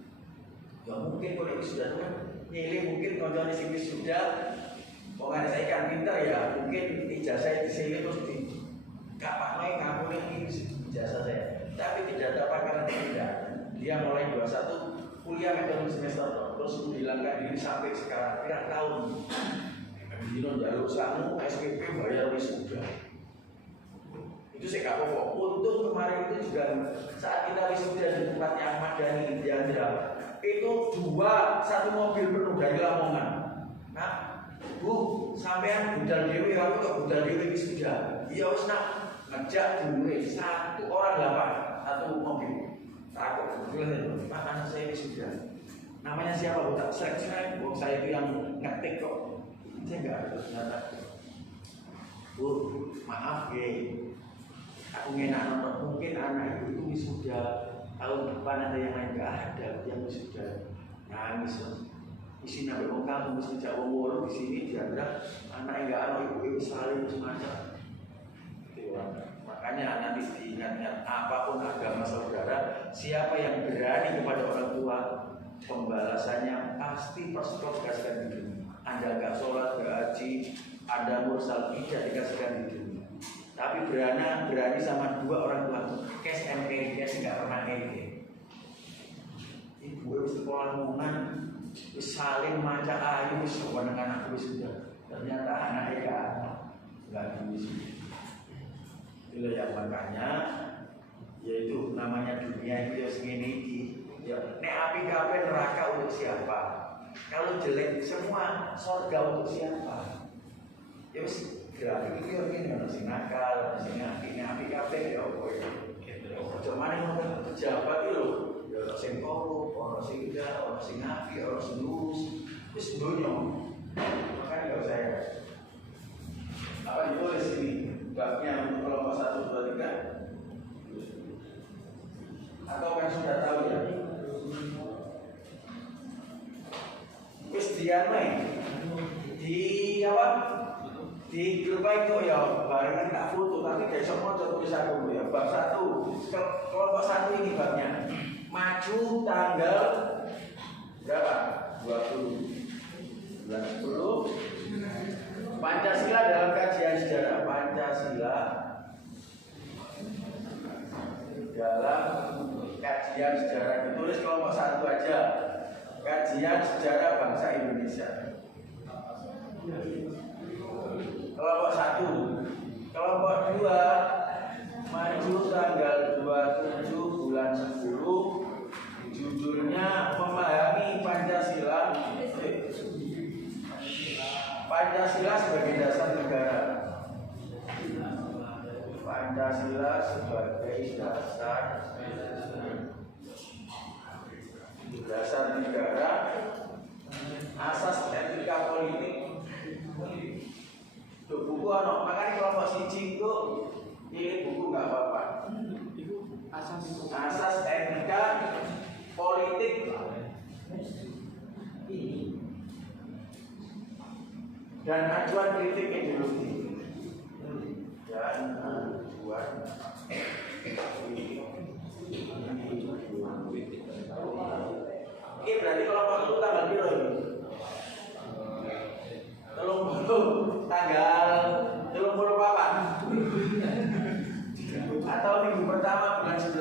Ya mungkin kalau wisuda itu kan nyilih mungkin koncone sing wisuda. Pokoknya saya kan pintar ya, mungkin ijazah di sini terus di kapan main ngaku ini ijazah saya. Tapi tidak ada pakaran tidak. Dia mulai 21 kuliah metode semester terus menghilangkan diri sampai sekarang pirang tahun. Dino jaluk sangu SPP bayar wisuda. Itu saya gak apa-apa. Untung kemarin itu juga saat kita wisuda di tempatnya Ahmad Dhani di Andra, itu 1 mobil penuh dari Lamongan. Nah, Bu, sampean budal dewi, kamu kok budal dewi wisuda? Iya wis nak ngejak dulu 1 orang 8 1 mobil. Takut kebetulan Pak anak saya wisuda. Namanya siapa? Bu tak saya itu yang ngetik kok. Saya enggak ada ternyata. Bu, maaf ya. Aku ngenak nonton mungkin anak ibu itu wisuda tahun depan ada yang lain enggak ada yang wisuda. Nangis loh. Isi nabi wong kamu mesti jak wong wong di sini dianggap anak enggak ada ibu saling semacam. Makanya nanti diingat-ingat apapun agama saudara, siapa yang berani kepada orang tua, pembalasannya pasti persetujuan di dunia. Anda enggak sholat, enggak haji, Anda mursal tidak dikasihkan di dunia. Tapi berani sama 2 orang tua, cash and carry, cash enggak pernah carry. Ibu itu sekolah mungan, saling maca ayu, seorang anakku sudah. Ternyata anaknya enggak bisa. Itu yang makanya, yaitu namanya dunia itu yang segini. Ya, nek api gawe neraka untuk siapa? Kalau jelek semua, surga untuk siapa? Ya wis grafik iki yo ngene ana sing nakal, ana sing api kabeh ya opo ya. Cuma nek pejabat iki lho, ya ana sing korup, ana sing enggak, ana sing api, ana sing lurus. Wis donya. Makanya enggak saya. Apa ditulis ini? Babnya untuk kelompok 1, 2, 3. Atau kan sudah tahu ya? Wis diamai di apa? Di grup itu ya barengan tak foto tapi gak iso maca tulisan aku ya. Bab 1 kelompok 1 ini babnya maju tanggal berapa? 20 bulan 10 Pancasila dalam kajian sejarah. Pancasila dalam kajian sejarah ditulis kelompok 1 aja. Kajian sejarah bangsa Indonesia. Kelompok 1. Kelompok 2 maju tanggal 27 bulan 10. Judulnya memahami Pancasila. Pancasila sebagai dasar negara. Pancasila sebagai dasar negara, asas etika politik. Tuh buku ano, makanya kelompok siji itu pilih buku nggak apa-apa. Asas etika dan acuan kritik ideologi. Dan acuan ini berarti kalau waktu tanggal biru ini? Tanggal 30 apa? Atau minggu pertama bulan 11.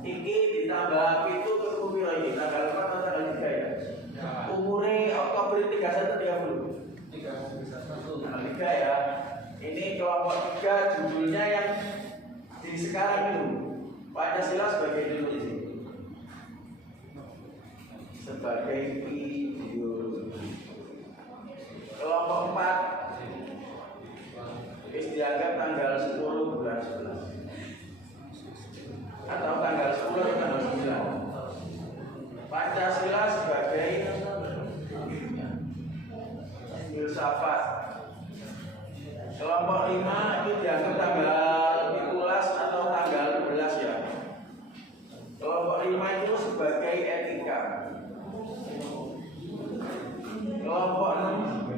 Ini ditambah itu ke biru ini tanggal 4 atau tanggal 3 ya? Umurnya Oktober 31 30. Tanggal 3 ya. Ini kelompok 3 judulnya yang di sekarang itu Pancasila sebagai ideologi. Sebagai ideologi. Kelompok 4 dianggap tanggal 10 bulan 11 atau tanggal 10 atau tanggal 9. Pancasila sebagai filsafat. Kelompok 5 itu dianggap tanggal 15 atau tanggal 12 ya. Kelompok 5 itu sebagai etika. Kelompok 6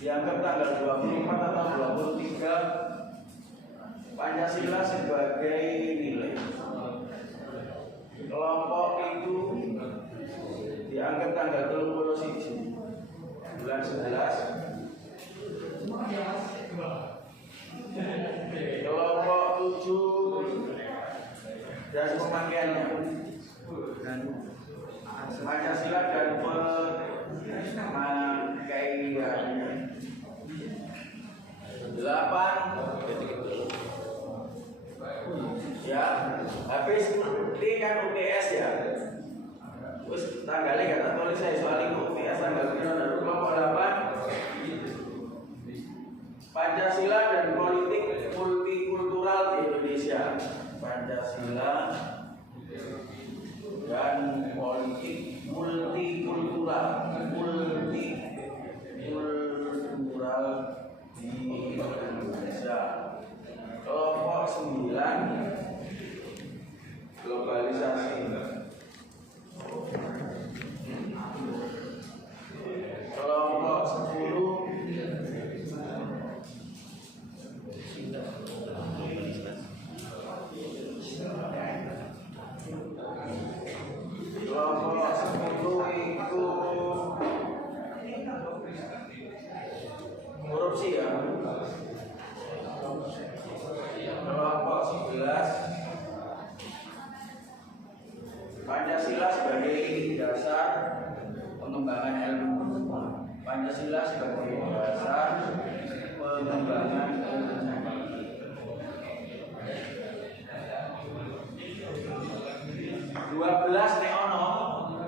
dianggap tanggal 24 atau 23 Pancasila sebagai nilai. Kelompok itu dianggap tanggal 31 bulan 11. Kelompok 7 dan pemakaiannya Pancasila dan pemakaiannya. 8 ya, habis ini kan UTS ya. Terus tanggalnya kata tulis saya soal itu UTS tanggal berapa? Kelompok 8 Pancasila dan politik multikultural di Indonesia. Pancasila dan politik multikultural di Indonesia. Kelompok 9 globalisasi. Kelompok 10 itu korupsi ya. Kelompok 11 Pancasila sebagai dasar pengembangan ilmu. Pancasila sebagai dasar pengembangan ilmu. 12 nek ono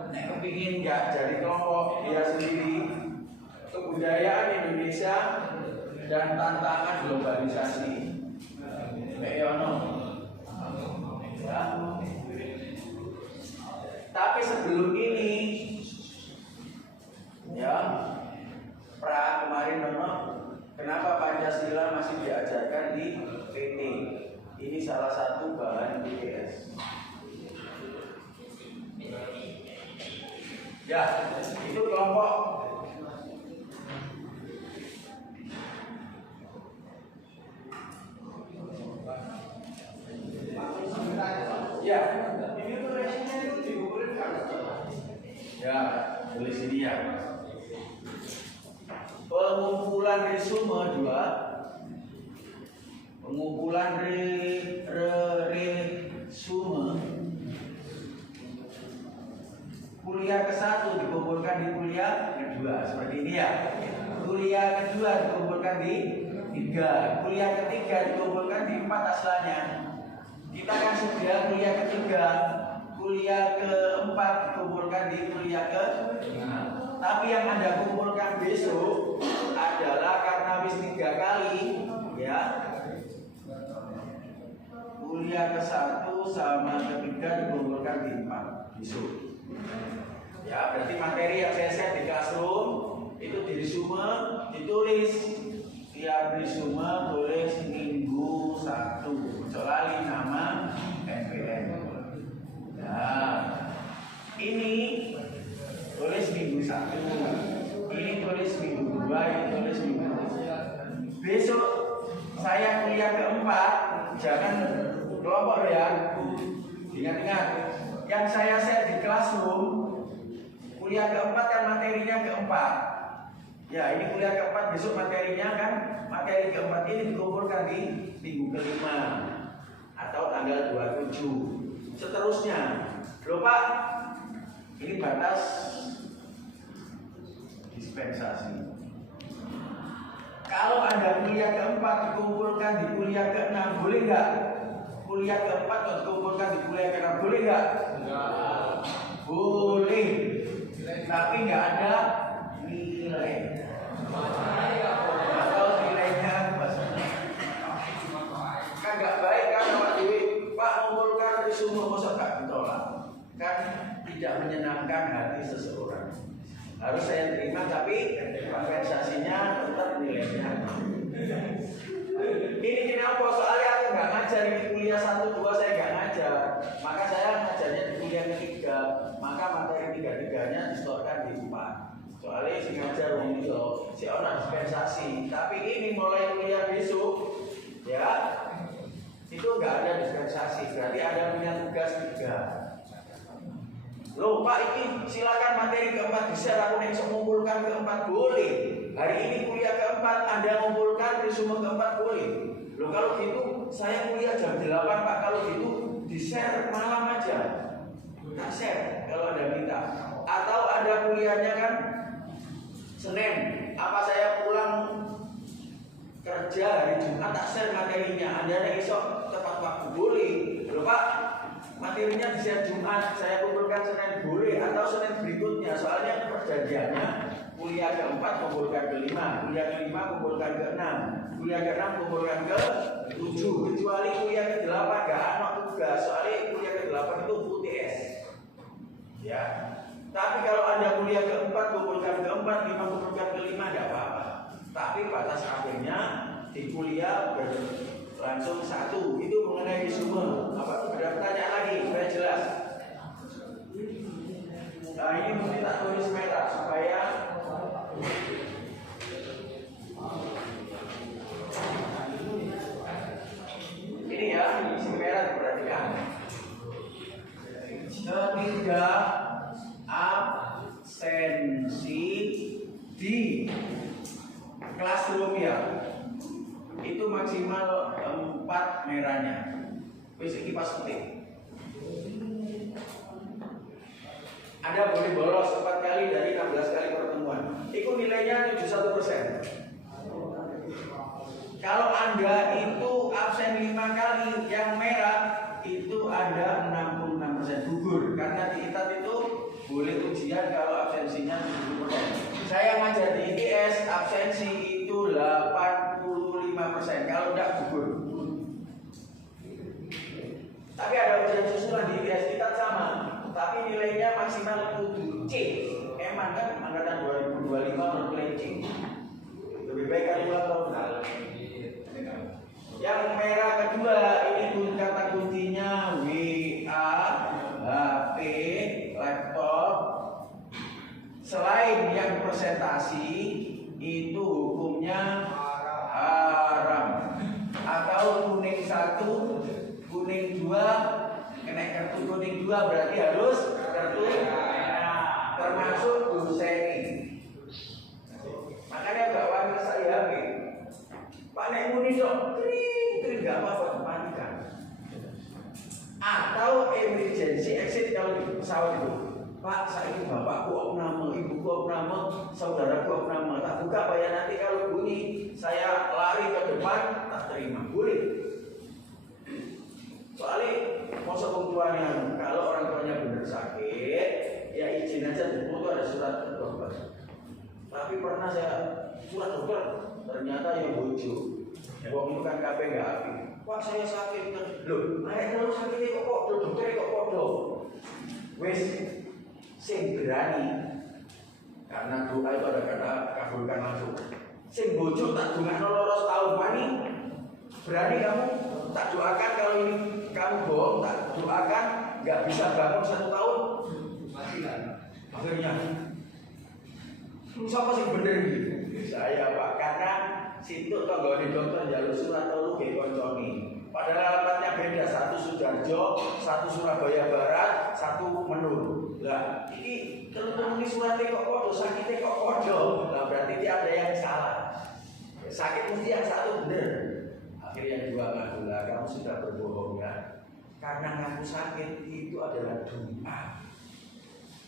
nek kepingin nggak jadi kelompok dia sendiri, kebudayaan Indonesia dan tantangan globalisasi. Nek ono ya. Tapi sebelum ini ya kemarin ono kenapa Pancasila masih diajarkan di PT? Ini salah satu bahan BPS. Ya, itu kelompok ya, ini tuh resumenya itu dikumpulkan. Ya, tulis ini ya. Pengumpulan resume 2. Pengumpulan resume kuliah ke-1 dikumpulkan di kuliah ke-2 seperti ini ya. Kuliah ke-2 dikumpulkan di 3. Kuliah ke-3 dikumpulkan di 4 asalnya. Kita kan sudah kuliah ke-3. Kuliah ke-4 dikumpulkan di kuliah ke-5. Tapi yang Anda kumpulkan besok adalah karena habis 3 kali ya. Kuliah ke-1 sama ke-3 dikumpulkan di 4 besok. Ya, berarti materi yang saya share di classroom itu di resume ditulis. Tiap resume tulis minggu 1. Kecuali nama MPN. Nah, ini tulis minggu 1. Ini tulis minggu 2. 2 ini tulis minggu. Besok saya kuliah keempat, jangan kelompok ya. Ingat-ingat, yang saya share di Classroom, kuliah keempat kan materinya keempat. Ya, ini kuliah keempat, besok materinya kan materi keempat ini dikumpulkan di minggu kelima atau tanggal 27. Seterusnya, loh Pak, ini batas dispensasi. Kalau Anda kuliah keempat dikumpulkan di kuliah keenam, boleh nggak? Kuliah keempat dikumpulkan di kuliah keenam, boleh nggak? Enggak. Boleh, tapi nggak ada nilai. Atau nilainya kan nggak baik kan Pak Dewi, Pak mengumpulkan resume masa nggak ditolak? Kan tidak menyenangkan hati seseorang. Harus saya terima, tapi kompensasinya tetap nilainya. Ini kenapa? Soalnya aku nggak ngajar di kuliah 1, 2 saya nggak ngajar. Maka saya ngajarnya di kuliah ketiga. Maka materi 3-3-nya distorkan di 4. Soalnya si ngajar ini loh, si orang dispensasi. Tapi ini mulai kuliah besok, ya itu nggak ada dispensasi. Berarti ada punya tugas 3. Loh Pak, ini silakan materi keempat bisa aku yang mengumpulkan keempat boleh. Hari ini kuliah keempat Anda mengumpulkan resume keempat boleh. Loh kalau gitu saya kuliah jam 8 Pak, kalau gitu di share malam aja. Tak share kalau Anda minta. Atau Anda kuliahnya kan Senin, apa saya pulang kerja hari Jumat tak share materinya. Anda esok tepat waktu boleh. Loh Pak, materinya di share Jumat, saya kumpulkan Senin boleh, atau Senin berikutnya. Soalnya perjanjiannya kuliah keempat kumpulkan kelima, kuliah kelima kumpulkan keenam, kuliah keenam kumpulkan ke-7. Kecuali kuliah ke-8 gak ada tugas, soalnya kuliah ke-8 itu UTS. Ya. Tapi kalau Anda kuliah keempat kumpulkan keempat, 5 kumpulkan kelima gak apa-apa. Tapi batas akhirnya di kuliah langsung 1 itu mengenai resume. Apa ada pertanyaan lagi? Supaya jelas. Nah ini mesti tak tulis merah supaya ini ya, isi merah diperhatikan. Ketiga, absensi di Classroom ya. Itu maksimal 4 merahnya. Wis iki pas penting. Anda boleh bolos 4 kali dari 16 kali pertemuan. Itu nilainya 71%. Kalau Anda itu absen 5 kali, yang merah itu Anda 66% gugur. Karena di ITAT itu boleh ujian kalau absensinya 70%. Saya ngajar di ITS absensi itu 85%. Kalau tidak gugur. Tapi ada ujian susulan di ITS kita sama, tapi nilainya maksimal 7 C. Emang kan angkatan 2025 nilai C. Lebih baik kan ulang tahun. Yang merah kedua ini kata kuncinya WA, HP, laptop. Selain yang presentasi itu hukumnya haram. Atau kuning 1, kuning 2, kena kartu kuning 2 berarti harus kartu merah, termasuk dosen. Makanya gak wani saya Pak nek muni dok, kring gak apa-apa dipastikan. Atau emergency exit kalau di pesawat itu. Pak, saya ini bapakku opname, ibuku opname, saudaraku opname. Tak buka Pak ya, nanti kalau bunyi saya lari ke depan, tak terima. Boleh. Soalnya masa tuanya kalau orang tuanya benar sakit, ya izin aja dulu ada surat dokter. Tapi pernah saya surat dokter, ternyata yang bojo. Wong itu kan kabeh enggak api. Wah saya sakit. Loh, nek terus sakit kok podo, dokter kok podo. Wis sing berani. Karena doa itu ada kata kabulkan langsung. Sing bojo tak dongakno loro setahun pani. Berani kamu tak doakan kalau ini kamu bohong, tak doakan nggak bisa bangun 1 tahun. Mati kan? Akhirnya siapa sih bener ini? Saya Pak, karena situ tonggone dokter jalur surat telu nggih konconi. Padahal alamatnya beda, satu Sudarjo, satu Surabaya Barat, satu Menur. Lah, ini telu ini suratnya kok podo, sakitnya kok podo. Lah berarti dia ada yang salah. Sakit mesti yang satu bener. Akhirnya yang dua ngaku, lah kamu sudah berbohong ya. Karena ngaku sakit itu adalah doa.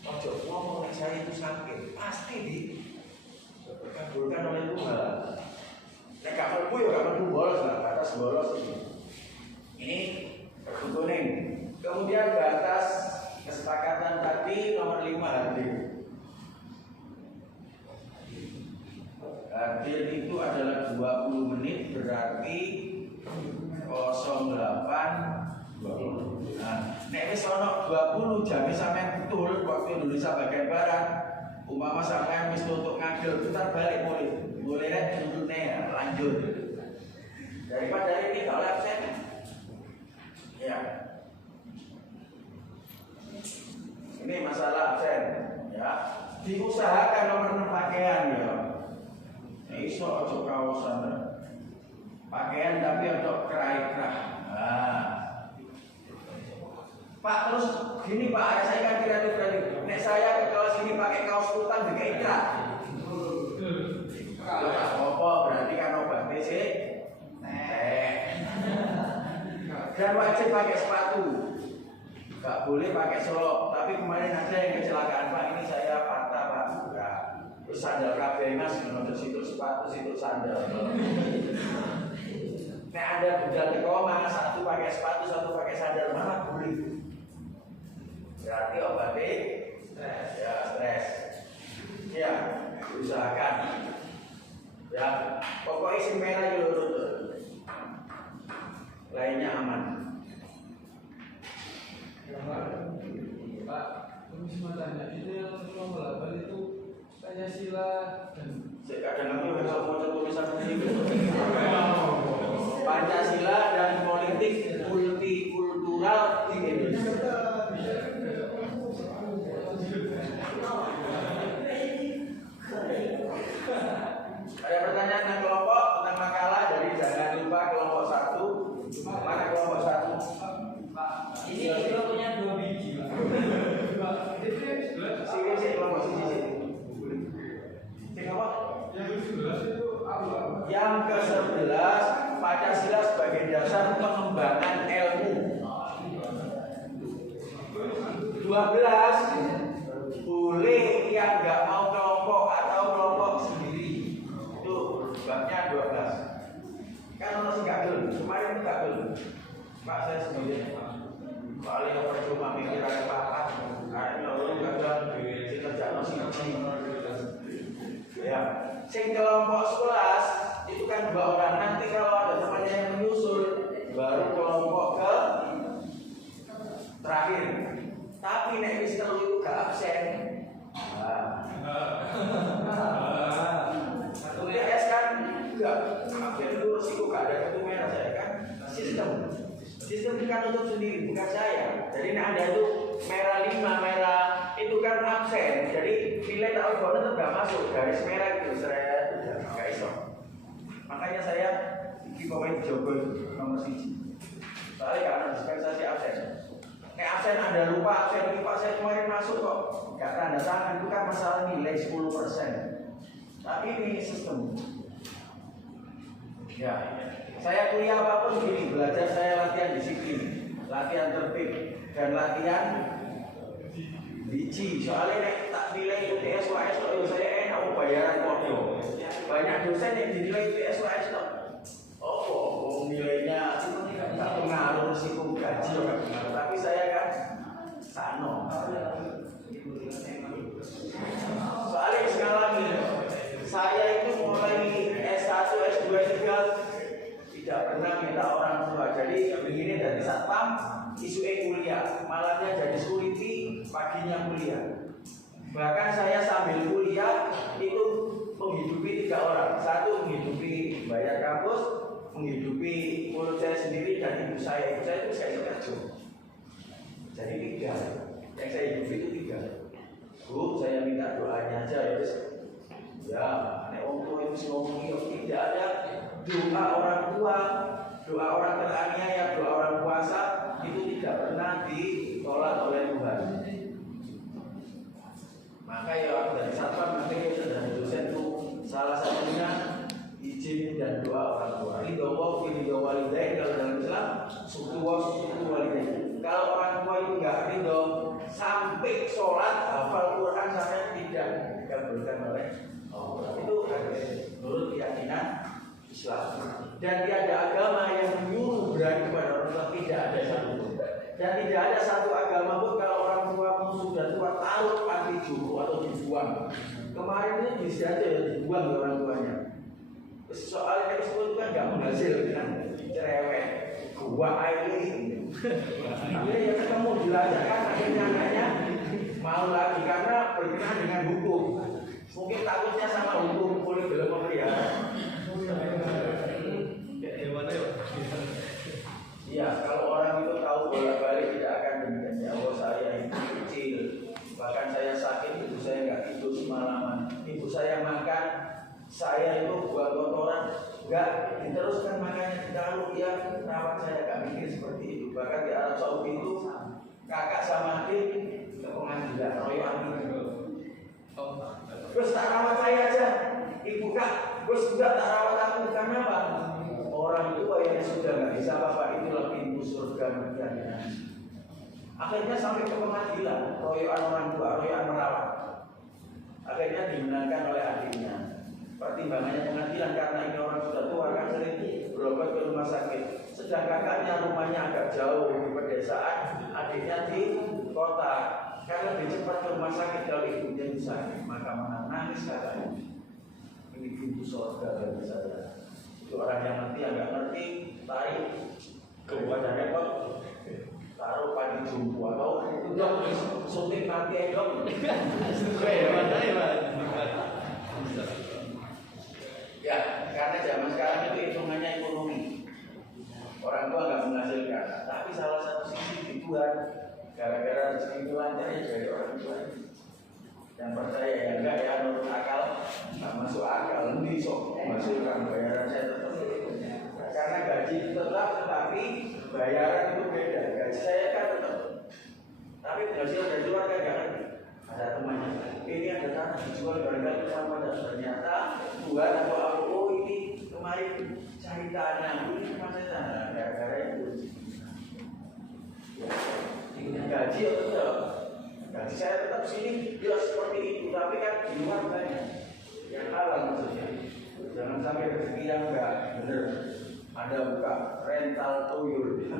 Ojo ngomong saya itu sakit, pasti dikabulkan oleh Tuhan. Nek gak mampu ya gak mampu bolos lah, batas bolos ini. Ini kuning. Kemudian batas kesepakatan tadi nomor 5 hadir. Hadir itu adalah 20 menit, berarti 08.20. Nah, nek wis ono 20 jam sampean betul waktu Indonesia bagian barat. Umpama sampean wis tutuk ngagel putar balik mulai nek duduknya lanjut. Daripada ini kalau absen. Ya. Ini masalah absen, ya. Diusahakan nomor pakaian ya. Iso ojo kaosan. Pakaian tapi ojo kerai-kerai. Nah. Pak terus gini Pak, saya kan kreatif. Nek saya ke kelas ini pakai kaos kutan juga tidak. Kalau apa berarti kan obat TC. Dan wajib pakai sepatu. Gak boleh pakai selop. Tapi kemarin ada yang kecelakaan Pak, ini saya patah Pak. Enggak. Terus sandal kabeh Mas, menurut situ sepatu, situ sandal. Nek ada budal di koma, satu pakai sepatu, satu pakai sandal, mana boleh? Berarti obatnya stres. Ya stres. Ya usahakan. Ya pokoknya isi merah dulu. Lainnya aman. Pak, kami cuma tanya itu yang nomor 8 itu Pancasila dan Kadang aku besok mau tulisan ini. Pancasila dan politik multikultural di Indonesia. Ada pertanyaan tentang kelompok, tentang makalah, jadi jangan lupa kelompok 1. Mana kelompok 1? Ini kita punya 2 biji. Sini kelompok sini. Sini apa? Yang ke-11 Pancasila sebagai dasar pengembangan ilmu. 12 boleh yang nggak mau kelompok atau kelompok sendiri. Itu babnya 12. Kan orang nggak gelem, kemarin nggak gelem. Pak saya sendiri. Paling percuma mikir ada apa-apa. Karena orang gagal si kerja masih. Ya, sing kelompok 11 itu kan 2 orang. Nanti kalau ada temannya yang menyusul, baru kelompok ke terakhir. Tapi nek wis telu itu gak absen. Satu TS kan enggak absen itu resiko gak ada kartu merah saya kan. Sistem kan untuk sendiri bukan saya. Jadi nek ada itu merah 5 merah itu kan absen. Jadi nilai tak bonus tetap gak masuk garis merah itu saya tidak gak iso. Makanya saya di pemain Jogo nomor 1. Soalnya karena dispensasi absen. Nek absen Anda lupa absen ini Pak saya kemarin masuk kok gak tanda tangan itu kan masalah nilai 10%. Tapi ini sistem. Ya, saya kuliah apapun gini, belajar saya latihan disiplin, latihan tertib dan latihan biji. Soalnya nek tak nilai UTS UAS kok saya enak bayaran kodo. Banyak dosen yang dinilai UTS UAS kok. Oh, nilainya tak pengaruh risiko gaji ya, tapi saya kan sano. Soalnya sekali lagi, saya itu mulai S1, S2, S3 tidak pernah minta orang tua. Jadi begini dari satpam, isu kuliah, malamnya jadi security, paginya kuliah. Bahkan saya sambil kuliah itu menghidupi 3 orang. Satu menghidupi bayar kampus, menghidupi mulut saya sendiri dan ibu saya. Ibu saya itu saya kerja. Jadi 3. Yang saya hidupi itu 3. Bu, saya minta doanya aja ya. Ya, nek wong tua itu tidak ada doa orang tua, doa orang teraniaya, doa orang puasa itu tidak pernah ditolak oleh Tuhan. Maka ya dari satpam nanti kita dari dosen itu salah satunya izin dan doa orang tua. Ridho wa ridho walidain, kalau dalam Islam suku wa suku walidain. Kalau orang tua itu nggak ridho sampai sholat hafal Quran sampai tidak dikabulkan oleh Allah. Itu menurut keyakinan Islam. Dan tiada agama yang menyuruh berani kepada orang tua, tidak ada satu. Dan tidak ada satu agama pun kalau orang tuamu sudah tua taruh panti jompo atau dibuang. Kemarin ini bisa aja ya dibuang oleh orang tuanya. Soalnya itu kan nggak menghasilkan, cerewet, gua air ini. Ya ketemu dilajarkan akhirnya anaknya mau lagi karena berkenaan dengan hukum. Mungkin takutnya sama hukum boleh belum memelihara. Iya, kalau orang itu tahu bolak-balik tidak akan demikian. Ya Allah, saya itu kecil, bahkan saya sakit, ibu saya nggak tidur semalaman. Ibu saya makan, saya itu buat kotoran, nggak diteruskan makannya. Kalau ya rawat saya nggak mikir seperti itu. Bahkan di Arab Saudi itu kakak sama adik ke pengadilan, royoan itu. Terus tak rawat saya aja, ibu kak, terus juga tak rawat aku, karena apa? Orang tua yang sudah nggak bisa apa-apa, itulah pintu surga bagiannya. Akhirnya sampai ke pengadilan, royoan orang tua, royoan merawat. Akhirnya dimenangkan oleh adiknya. Pertimbangannya pengadilan karena ini orang sudah tua kan sering berobat ke rumah sakit. Sedang kakaknya rumahnya agak jauh di pedesaan, adiknya di kota. Karena lebih cepat ke rumah sakit kalau ibunya sakit, maka menangis kakaknya. Ini pintu surga bagi saya. Itu orang yang nanti yang nggak ngerti, tarik kepada repot, taruh padi jumbo atau untuk suntik nanti dong. Ya, karena zaman sekarang itu hitungannya ekonomi. Orang tua nggak menghasilkan, tapi salah satu sisi di Tuhan, gara-gara rezeki itu lancar ya dari orang tua. Yang percaya ya enggak ya, menurut akal nggak masuk akal, nanti sok menghasilkan bayaran saya tetap. Karena gaji tetap, tetapi bayaran itu beda. Gaji saya kan tetap, tapi penghasilan dari luar kan nggak ngerti. Ada temannya, ini ada tanah dijual barangkali sama dan ternyata Tuhan atau aku ini kemarin cari tanah, ini kemana tanah? Gara-gara itu. Gaji atau tetap? Gaji saya tetap sini, dia seperti itu, tapi kan di luar banyak yang halal maksudnya. Jangan sampai rezeki yang enggak benar. Ada buka rental tuyul.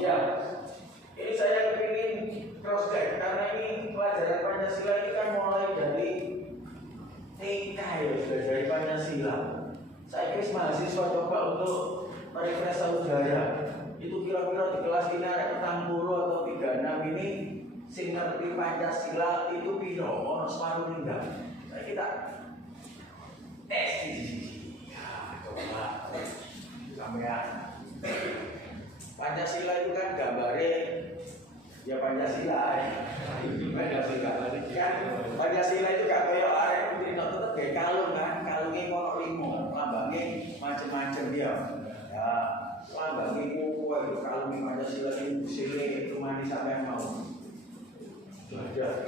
Iya, ini saya kepingin cross check karena ini pelajaran Pancasila ini kan mulai dari TK ya, sudah dari Pancasila. Saya kira mahasiswa coba untuk merefresh saudara. Itu kira-kira di kelas ini ada petang puluh atau 36 ini sing ngerti Pancasila itu piro ono separuh enggak. Saya kita tes di sini. Ya, coba sampean. Pancasila itu kan gambarnya ya Pancasila ya. Pancasila kan Pancasila itu gak kayak arek putri tetep kayak kalung kan, kalungnya kono limo, lambangnya macam-macam dia. Ya, lambangnya kuku itu kalungnya Pancasila itu sile itu mandi sampai yang mau. Ada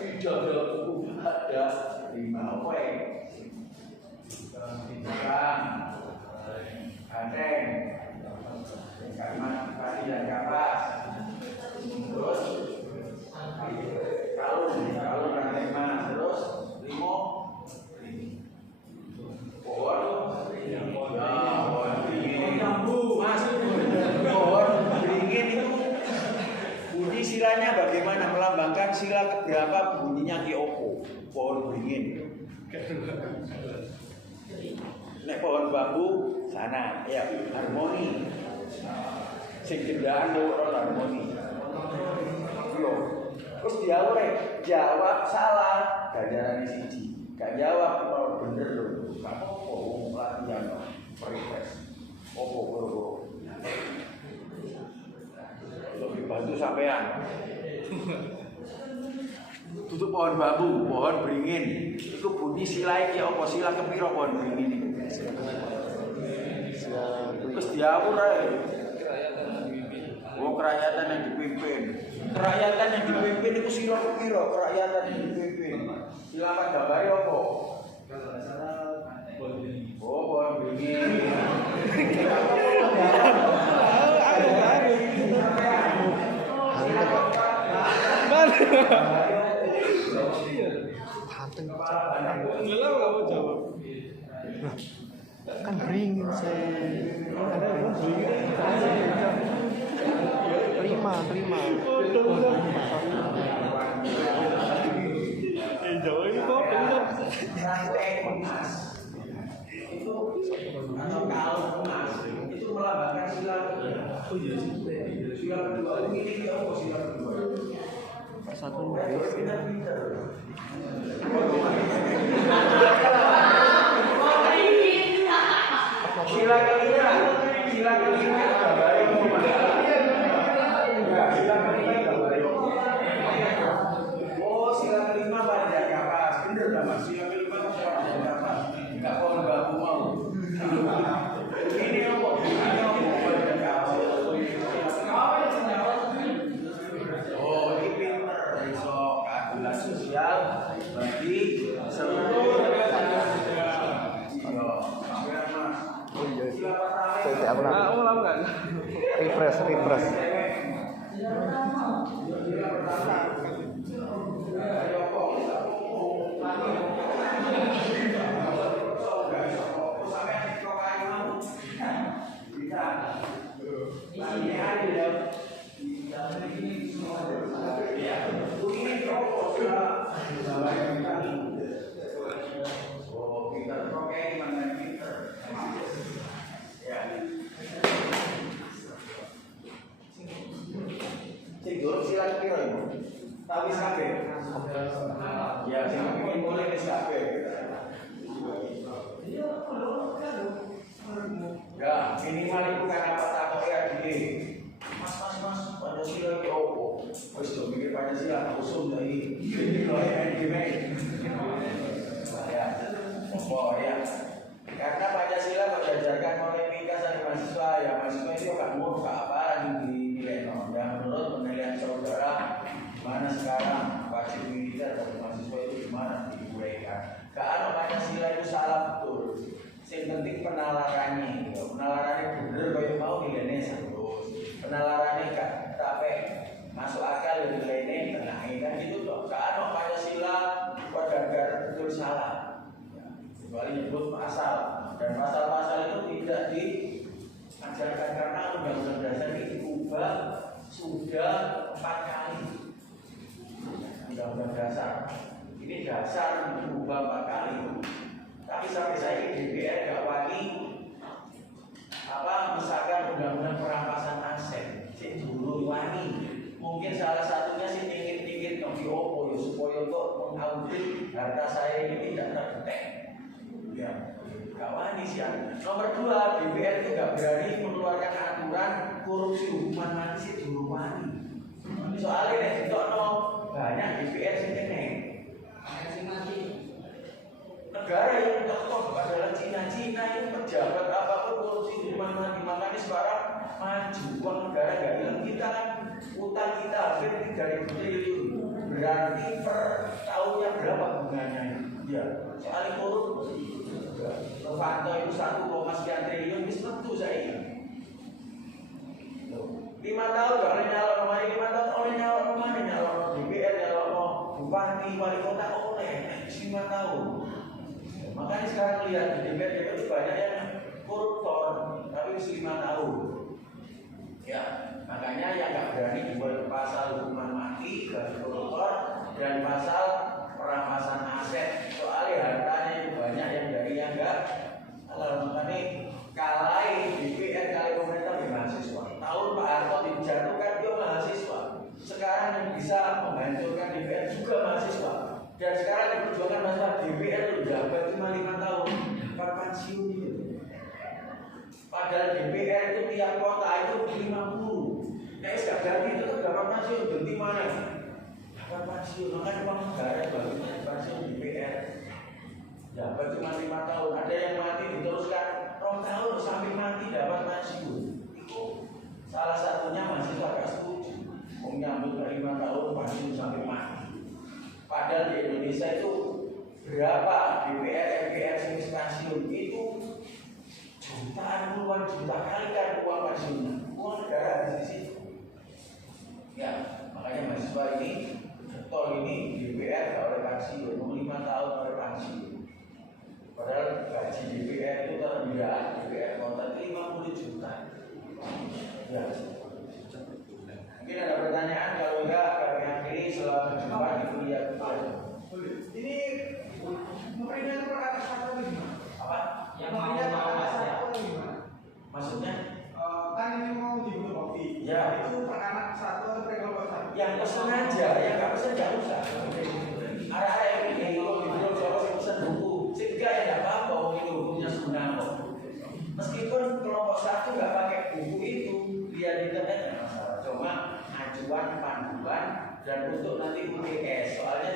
buku ada 5 poin. Bukan gandeng, kalimat tadi dan kapas. Terus kalau gandeng mana? Terus 5 pohon. Pohon beringin itu bunyi silanya bagaimana, melambangkan sila keberapa, bunyinya ki opo? Pohon beringin. Nek pohon bambu sana ya harmoni. Sing gendaan ora harmoni. Yo. Terus jawab salah, ganjaran siji. Gak jawab kalau bener lho. Gak apa-apa latihan refresh. Opo. Lebih bantu sampean. Tutup pohon bambu, pohon beringin. Itu bunyi sila iki apa sila kepiro pohon beringin iki? Terus diawur ae. Oh, kerakyatan yang dipimpin. Kerakyatan yang dipimpin itu sila kepiro? Kerakyatan yang dipimpin. Silakan gambari apa? Oh, pohon beringin. Kan beringin saya. Terima. Jauh ini kok Rantai emas itu atau kalung emas itu melambangkan sila. Oh iya sih. Sila kedua ini apa sila kedua? Satu Sila kelima Oh, sila kelima pada kapas. Bener dah Mas. Sila kelima pada kapas. Enggak pohon bambu mau. Ini apa? Pada kapas. Oh, ini pinter. Iso keadilan sosial bagi seluruh ulang kan? refresh. Tapi sampai ya sing pengen mulai wis kabeh. Ya, minimal itu kan apa takoke adine. Mas, Pancasila iki opo? Wis do mikir Pancasila usum ta iki. Lho ya. Opo ya. Karena Pancasila berdasarkan polemika dari mahasiswa, ya mahasiswa itu gak mau apa lagi dinilai. Dan menurut penilaian saudara, mana sekarang wajib militer dari mahasiswa itu gimana diuraikan? Karena Pancasila itu salah betul. Yang penting penalarannya, penalarannya bener kayak mau nilainya terus. Penalarannya gak tapi masuk akal nilainya tenang kan gitu toh. Karena Pancasila pada negara betul salah. Kecuali nyebut pasal dan pasal-pasal itu tidak diajarkan karena undang-undang dasar ini diubah sudah 4 kali. Undang-undang dasar ini dasar diubah 4 kali. Tapi sampai saya ini DPR gak wani misalkan undang-undang perampasan aset si dulu wani. Mungkin salah satunya si tinggi-tinggi di opo ya supaya untuk mengaudit harta saya ini tidak terdetek. Ya, kawan ini sih. Nomor 2, DPR itu gak berani mengeluarkan aturan korupsi hukuman mati sih dulu wani. Soalnya nih, banyak DPR sih kene. Negara yang tokoh adalah Cina ini pejabat apapun korupsi hukuman mati. Makanya sekarang maju uang negara gak hilang. Kita kan utang kita hampir 3.000 triliun. Berarti per tahunnya berapa bunganya? Ya, soalnya korupsi. Novanto itu 1, sekian triliun bisa tentu saya. 5 tahun gak boleh nyalon nomornya 5 tahun oleh nyalon nomornya nyalon DPR nyalon bupati wali kota oleh 5 tahun. Makanya sekarang lihat di DPR itu banyak yang koruptor tapi bisa 5 tahun. Ya, makanya yang gak berani dibuat pasal hukuman mati bagi koruptor dan pasal perampasan aset. Soalnya hartanya itu banyak yang dari yang enggak halal. Makanya kalai DPR kali pemerintah di mahasiswa. Tahun Pak Harto dijatuhkan dia mahasiswa. Sekarang yang bisa menghancurkan DPR juga mahasiswa. Dan sekarang diperjuangkan masalah DPR itu jabat cuma 5 tahun. Kapan pensiun itu? Padahal DPR itu tiap kota itu 50. Nah, gak ganti itu dapat pensiun ganti mana? pensiun, makanya uang negara bagusnya pensiun di PR. Dapat cuma 5 tahun, ada yang mati diteruskan 2 tahun sampai mati dapat pensiun. Itu salah satunya mahasiswa gak setuju. Menyambut 5 tahun pensiun sampai mati. Padahal di Indonesia itu berapa DPR, MPR yang pensiun itu jutaan, puluhan juta kali kan uang pensiunnya. Uang negara habis di situ. Ya, makanya mahasiswa ini getol ini DPR gak oleh pensiun, 5 tahun oleh pensiun. Padahal gaji DPR itu terendah, DPR kota 50 juta. Ya. Mungkin ada pertanyaan, kalau enggak kami akhiri. Selamat berjumpa di kuliah kita. Ini memperindah perkataan satu gimana? Apa? Yang Memperindah mau perkataan ya. satu gimana? Maksudnya? Kan ini mau dibunuh kopi. Ya. Itu perkataan satu atau prekelompok satu? Yang pesen aja, yang nggak pesen nggak usah. Arah yang ini kalau di Jawa pesen buku, sehingga ya nggak apa-apa, ini bukunya sunnah kok. Meskipun kelompok satu nggak pakai buku itu, lihat di internet nggak masalah. Cuma acuan, panduan, dan untuk nanti UTS, soalnya